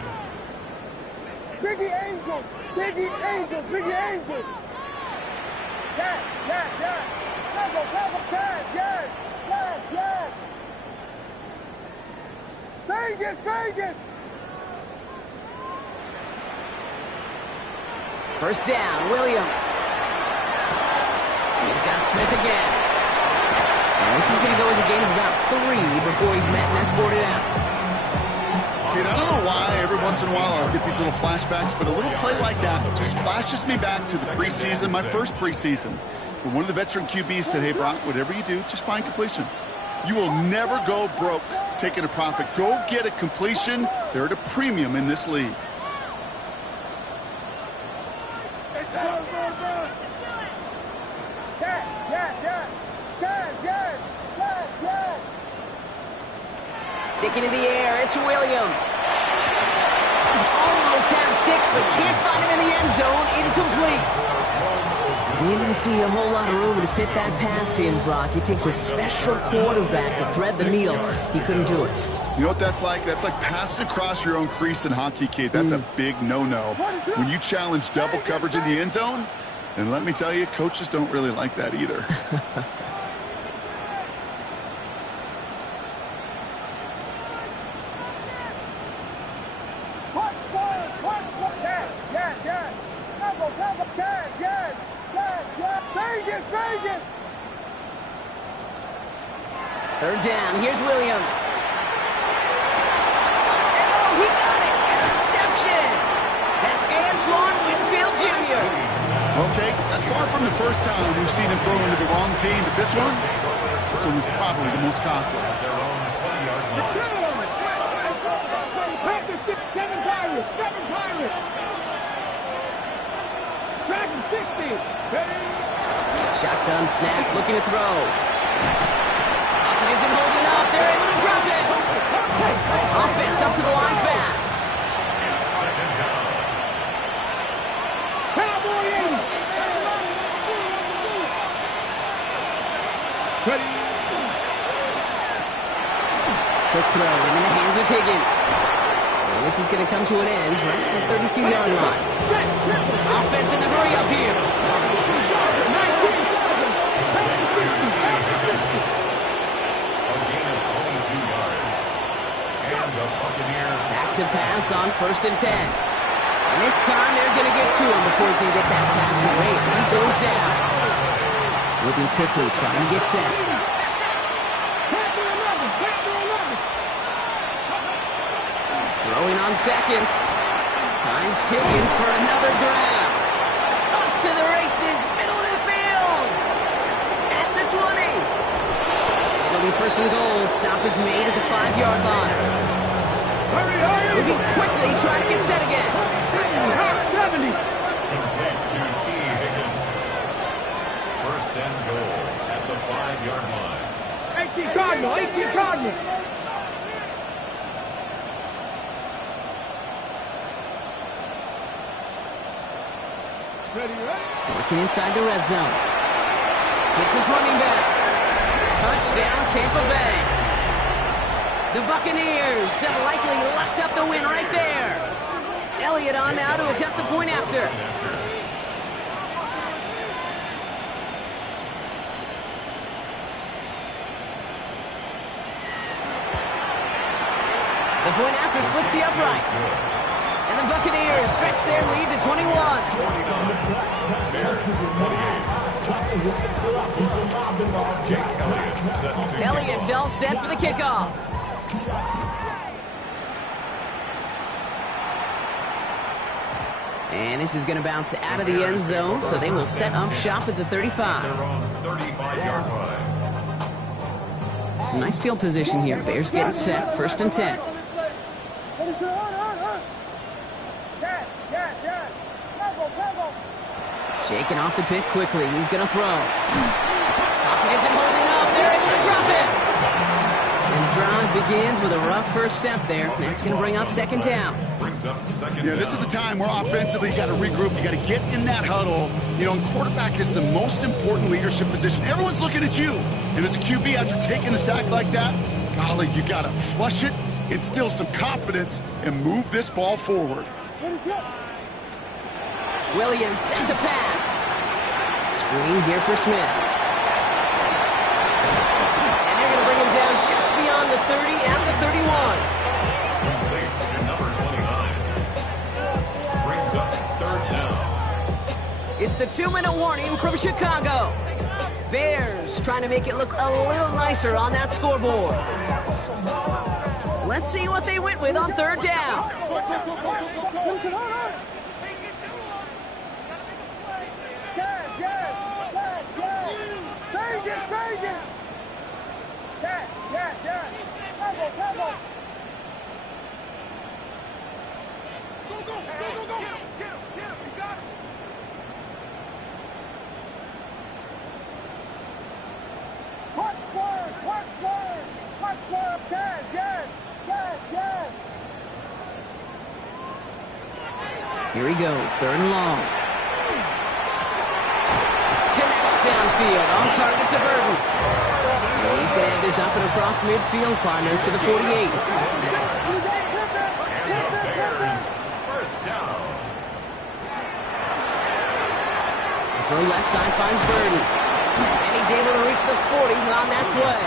Biggie Angels! Biggie Angels! Biggie Angels! Yes! Cover! Pass! Yes! Vegas! First down, Williams. He's got Smith again. And this is going to go as a gain of about 3 before he's met and escorted out. Kid, I don't know why every once in a while I'll get these little flashbacks, but a little play like that just flashes me back to the preseason, my first preseason. When one of the veteran QBs said, hey, Brock, whatever you do, just find completions. You will never go broke taking a profit. Go get a completion. They're at a premium in this league. Sticking in the air, it's Williams. Almost had 6, but can't find him in the end zone. Incomplete. Didn't see a whole lot of room to fit that pass in, Brock. It takes a special quarterback to thread the needle. He couldn't do it. You know what that's like? That's like passing across your own crease in hockey, Kate. That's a big no-no. When you challenge double coverage in the end zone, and let me tell you, coaches don't really like that either. Cover! Third down. Here's Williams. And oh, he got it! Interception! That's Antoine Winfield Jr. Okay, that's far from the first time we've seen him throw into the wrong team, but this one was probably the most costly. Seven Pirates. Dragon 60. Shotgun snap, looking to throw. Pocket isn't holding up. They're able to drop it. Offense up to the line fast. Second down. Cowboy in. Ready. Quick throw into the hands of Higgins. And this is going to come to an end right at the 32-yard line. Offense in the hurry up here. Back to pass on 1st and 10. And this time they're going to get to him before he can get that pass away. So he goes down. Moving quickly, trying to get set. Throwing on seconds. Finds Higgins for another grab. Up to the races, middle of the field. At the 20. It'll be 1st and goal. Stop is made at the 5-yard line. Moving quickly, trying to get set again. 70. Complete to T. Higgins. 1st and goal at the 5-yard line. 18 Cardinal. Working inside the red zone. Hits his running back. Touchdown, Tampa Bay. The Buccaneers have likely locked up the win right there. Elliott on now to attempt the point after. The point after splits the uprights. And the Buccaneers stretch their lead to 21. Elliott's all set for the kickoff. And this is going to bounce out of the end zone, so they will set up shop at the 35. Some nice field position here. Bears getting set. 1st and 10. Shaking off the pick quickly. He's going to throw. Pocket isn't holding up. They're able to drop it. And the drive begins with a rough first step there. That's going to bring up 2nd down. Yeah, this is a time where offensively you got to regroup. You got to get in that huddle. You know, and quarterback is the most important leadership position. Everyone's looking at you. And as a QB, after taking a sack like that, golly, you got to flush it, instill some confidence, and move this ball forward. Williams sends a pass. Screen here for Smith. And they're going to bring him down just beyond the 30 and the 31. Complete to number 29. Brings up 3rd down. It's the 2-minute warning from Chicago. Bears trying to make it look a little nicer on that scoreboard. Let's see what they went with on 3rd down. Here he goes, 3rd and long. Connects downfield, on target to Burton. And he's going to have this up and across midfield, partners to the 48. And the Bears, 1st down. The throw left side finds Burton. And he's able to reach the 40 on that play.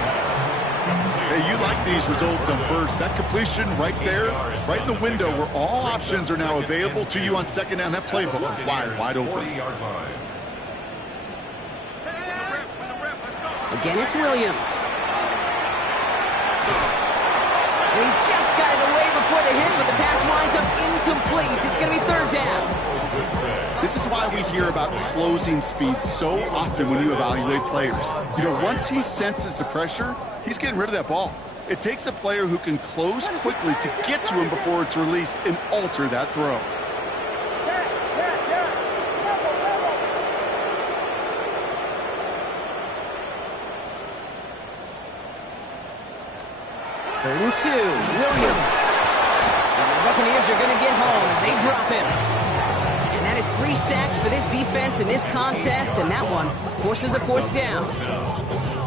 Hey, you like these results on 1st. That completion right there, right in the window where all options are now available to you on 2nd down. That playbook wide open. 40-yard line. Again, it's Williams. And he just got it away before the hit, but the pass winds up incomplete. It's going to be third down. This is why we hear about closing speed so often when you evaluate players. You know, once he senses the pressure, he's getting rid of that ball. It takes a player who can close quickly to get to him before it's released and alter that throw. Third and 2, Williams. And the Buccaneers are going to get home as they drop him. And that is 3 sacks for this defense in this contest, and that one forces a fourth down.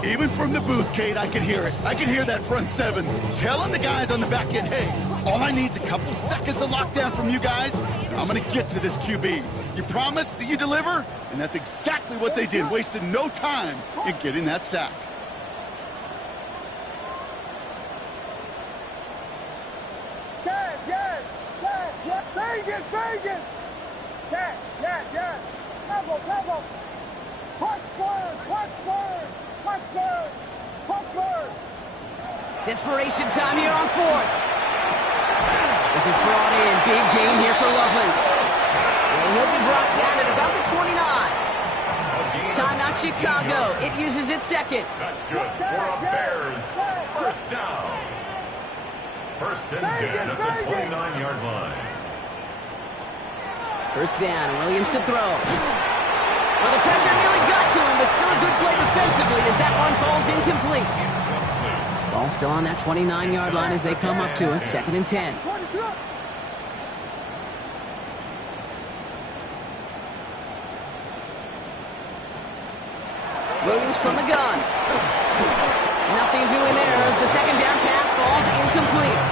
Even from the booth, Kate, I can hear it. I can hear that front 7 telling the guys on the back end, hey, all I need is a couple seconds of lockdown from you guys, and I'm going to get to this QB. You promise that you deliver? And that's exactly what they did, wasted no time in getting that sack. Vegas! Yes! Cover! Punch first! Desperation time here on 4th. This is brought in. Big gain here for Loveland. And he'll be brought down at about the 29. Timeout Chicago. It uses its second. That's good for a Bears first down. First and 10 at the 29-yard line. First down, Williams to throw. Well, the pressure nearly got to him, but still a good play defensively as that one falls incomplete. Ball still on that 29-yard line as they come up to it, 2nd and 10. Williams from the gun. Nothing doing there as the second down pass falls incomplete.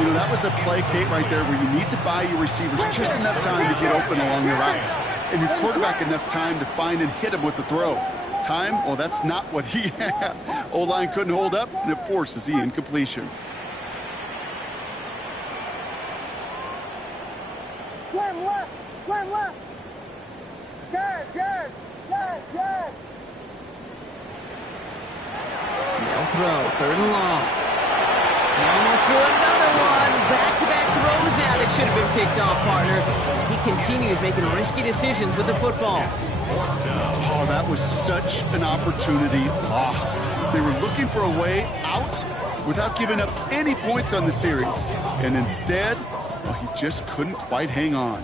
You know, that was a play, Kate, right there where you need to buy your receivers just enough time to get open along the routes. And your quarterback enough time to find and hit him with the throw. Time, well, that's not what he had. O-line couldn't hold up, and it forces the incompletion. Slam left! Yes! No throw, 3rd and long. He almost threw another one. Back-to-back throws now that should have been picked off, partner, as he continues making risky decisions with the football. Oh, that was such an opportunity lost. They were looking for a way out without giving up any points on the series. And instead, well, he just couldn't quite hang on.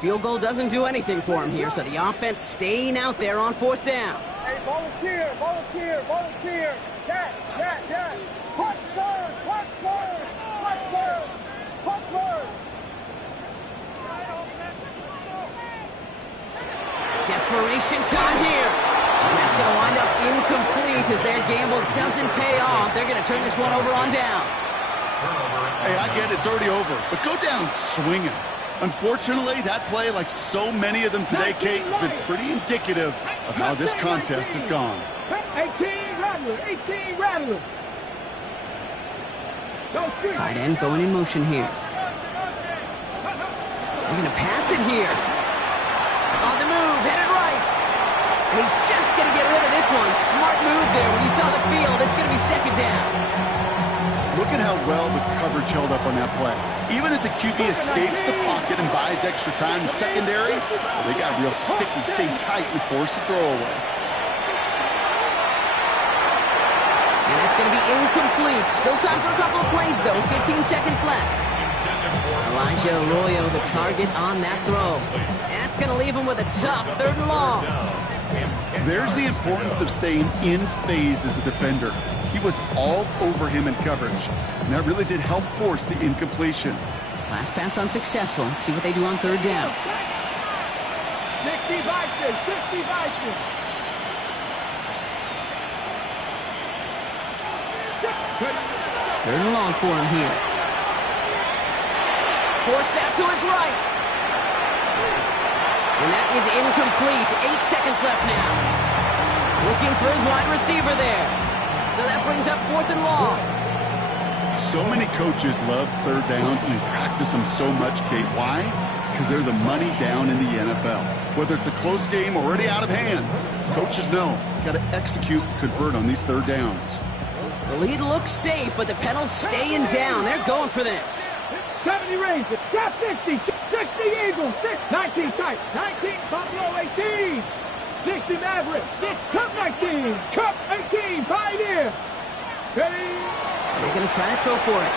Field goal doesn't do anything for him here, so the offense staying out there on 4th down. Hey, volunteer! Yes! Punch first! Desperation time here. And that's going to wind up incomplete as their gamble doesn't pay off. They're going to turn this one over on downs. Hey, I get it, it's already over, but go down swinging. Unfortunately, that play, like so many of them today, Kate, has been pretty indicative of how this contest has gone. 18 Rattler. Tight end going in motion here. They're going to pass it here. On the move, headed right. And he's just going to get rid of this one. Smart move there. When you saw the field, it's going to be 2nd down. Look at how well the coverage held up on that play. Even as the QB escapes the pocket and buys extra time in secondary, well, they got real sticky, stayed tight, and forced the throw away. And that's going to be incomplete. Still time for a couple of plays, though. 15 seconds left. Elijah Arroyo, the target on that throw. And that's going to leave him with a tough 3rd and long. There's the importance of staying in phase as a defender. He was all over him in coverage, and that really did help force the incompletion. Last pass unsuccessful. Let's see what they do on 3rd down. 60 Bison. 3rd and long for him here. Forced out to his right. And that is incomplete. 8 seconds left now. Looking for his wide receiver there. So that brings up 4th and long. So many coaches love 3rd downs and they practice them so much, Kate. Why? because they're the money down in the NFL. Whether it's a close game or already out of hand, coaches know got to execute and convert on these third downs. The lead looks safe, but the Pedals staying down. They're going for this. 70 Rangers, trap 60, 60 Eagles, 19 tight, 19 Buffalo 18, 60 Mavericks, 6 Cup 19, Cup 18, Pioneer. Ready? They're going to try to throw for it.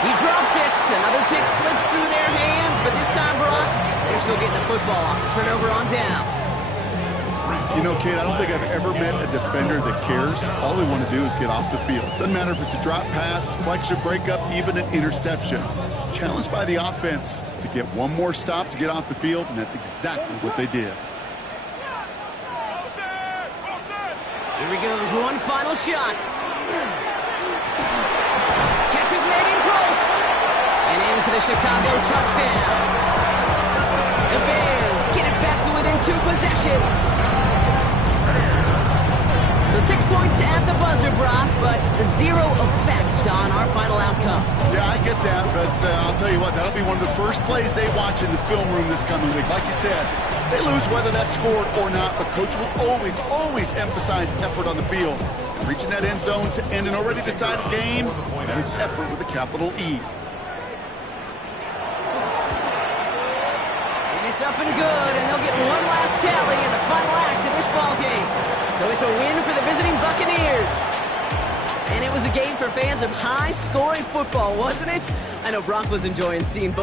He drops it. Another pick slips through their hands, but this time, Brock, they're still getting the football off the turnover on downs. You know, kid, I don't think I've ever met a defender that cares. All they want to do is get off the field. Doesn't matter if it's a drop pass, deflection, breakup, even an interception. Challenged by the offense to get one more stop to get off the field, and that's exactly what they did. Here he goes, one final shot. Catch is made in close. And in for the Chicago touchdown. The Bears get it back to within 2 possessions. So 6 points at the buzzer, Brock, but 0 effect on our final outcome. Yeah, I get that, but I'll tell you what, that'll be one of the first plays they watch in the film room this coming week. Like you said, they lose whether that's scored or not, but Coach will always emphasize effort on the field. And reaching that end zone to end an already decided game is effort with a capital E. And it's up and good, and they'll get one last tally in the final act of this ball game. So it's a win for the visiting Buccaneers. And it was a game for fans of high-scoring football, wasn't it? I know Brock was enjoying seeing both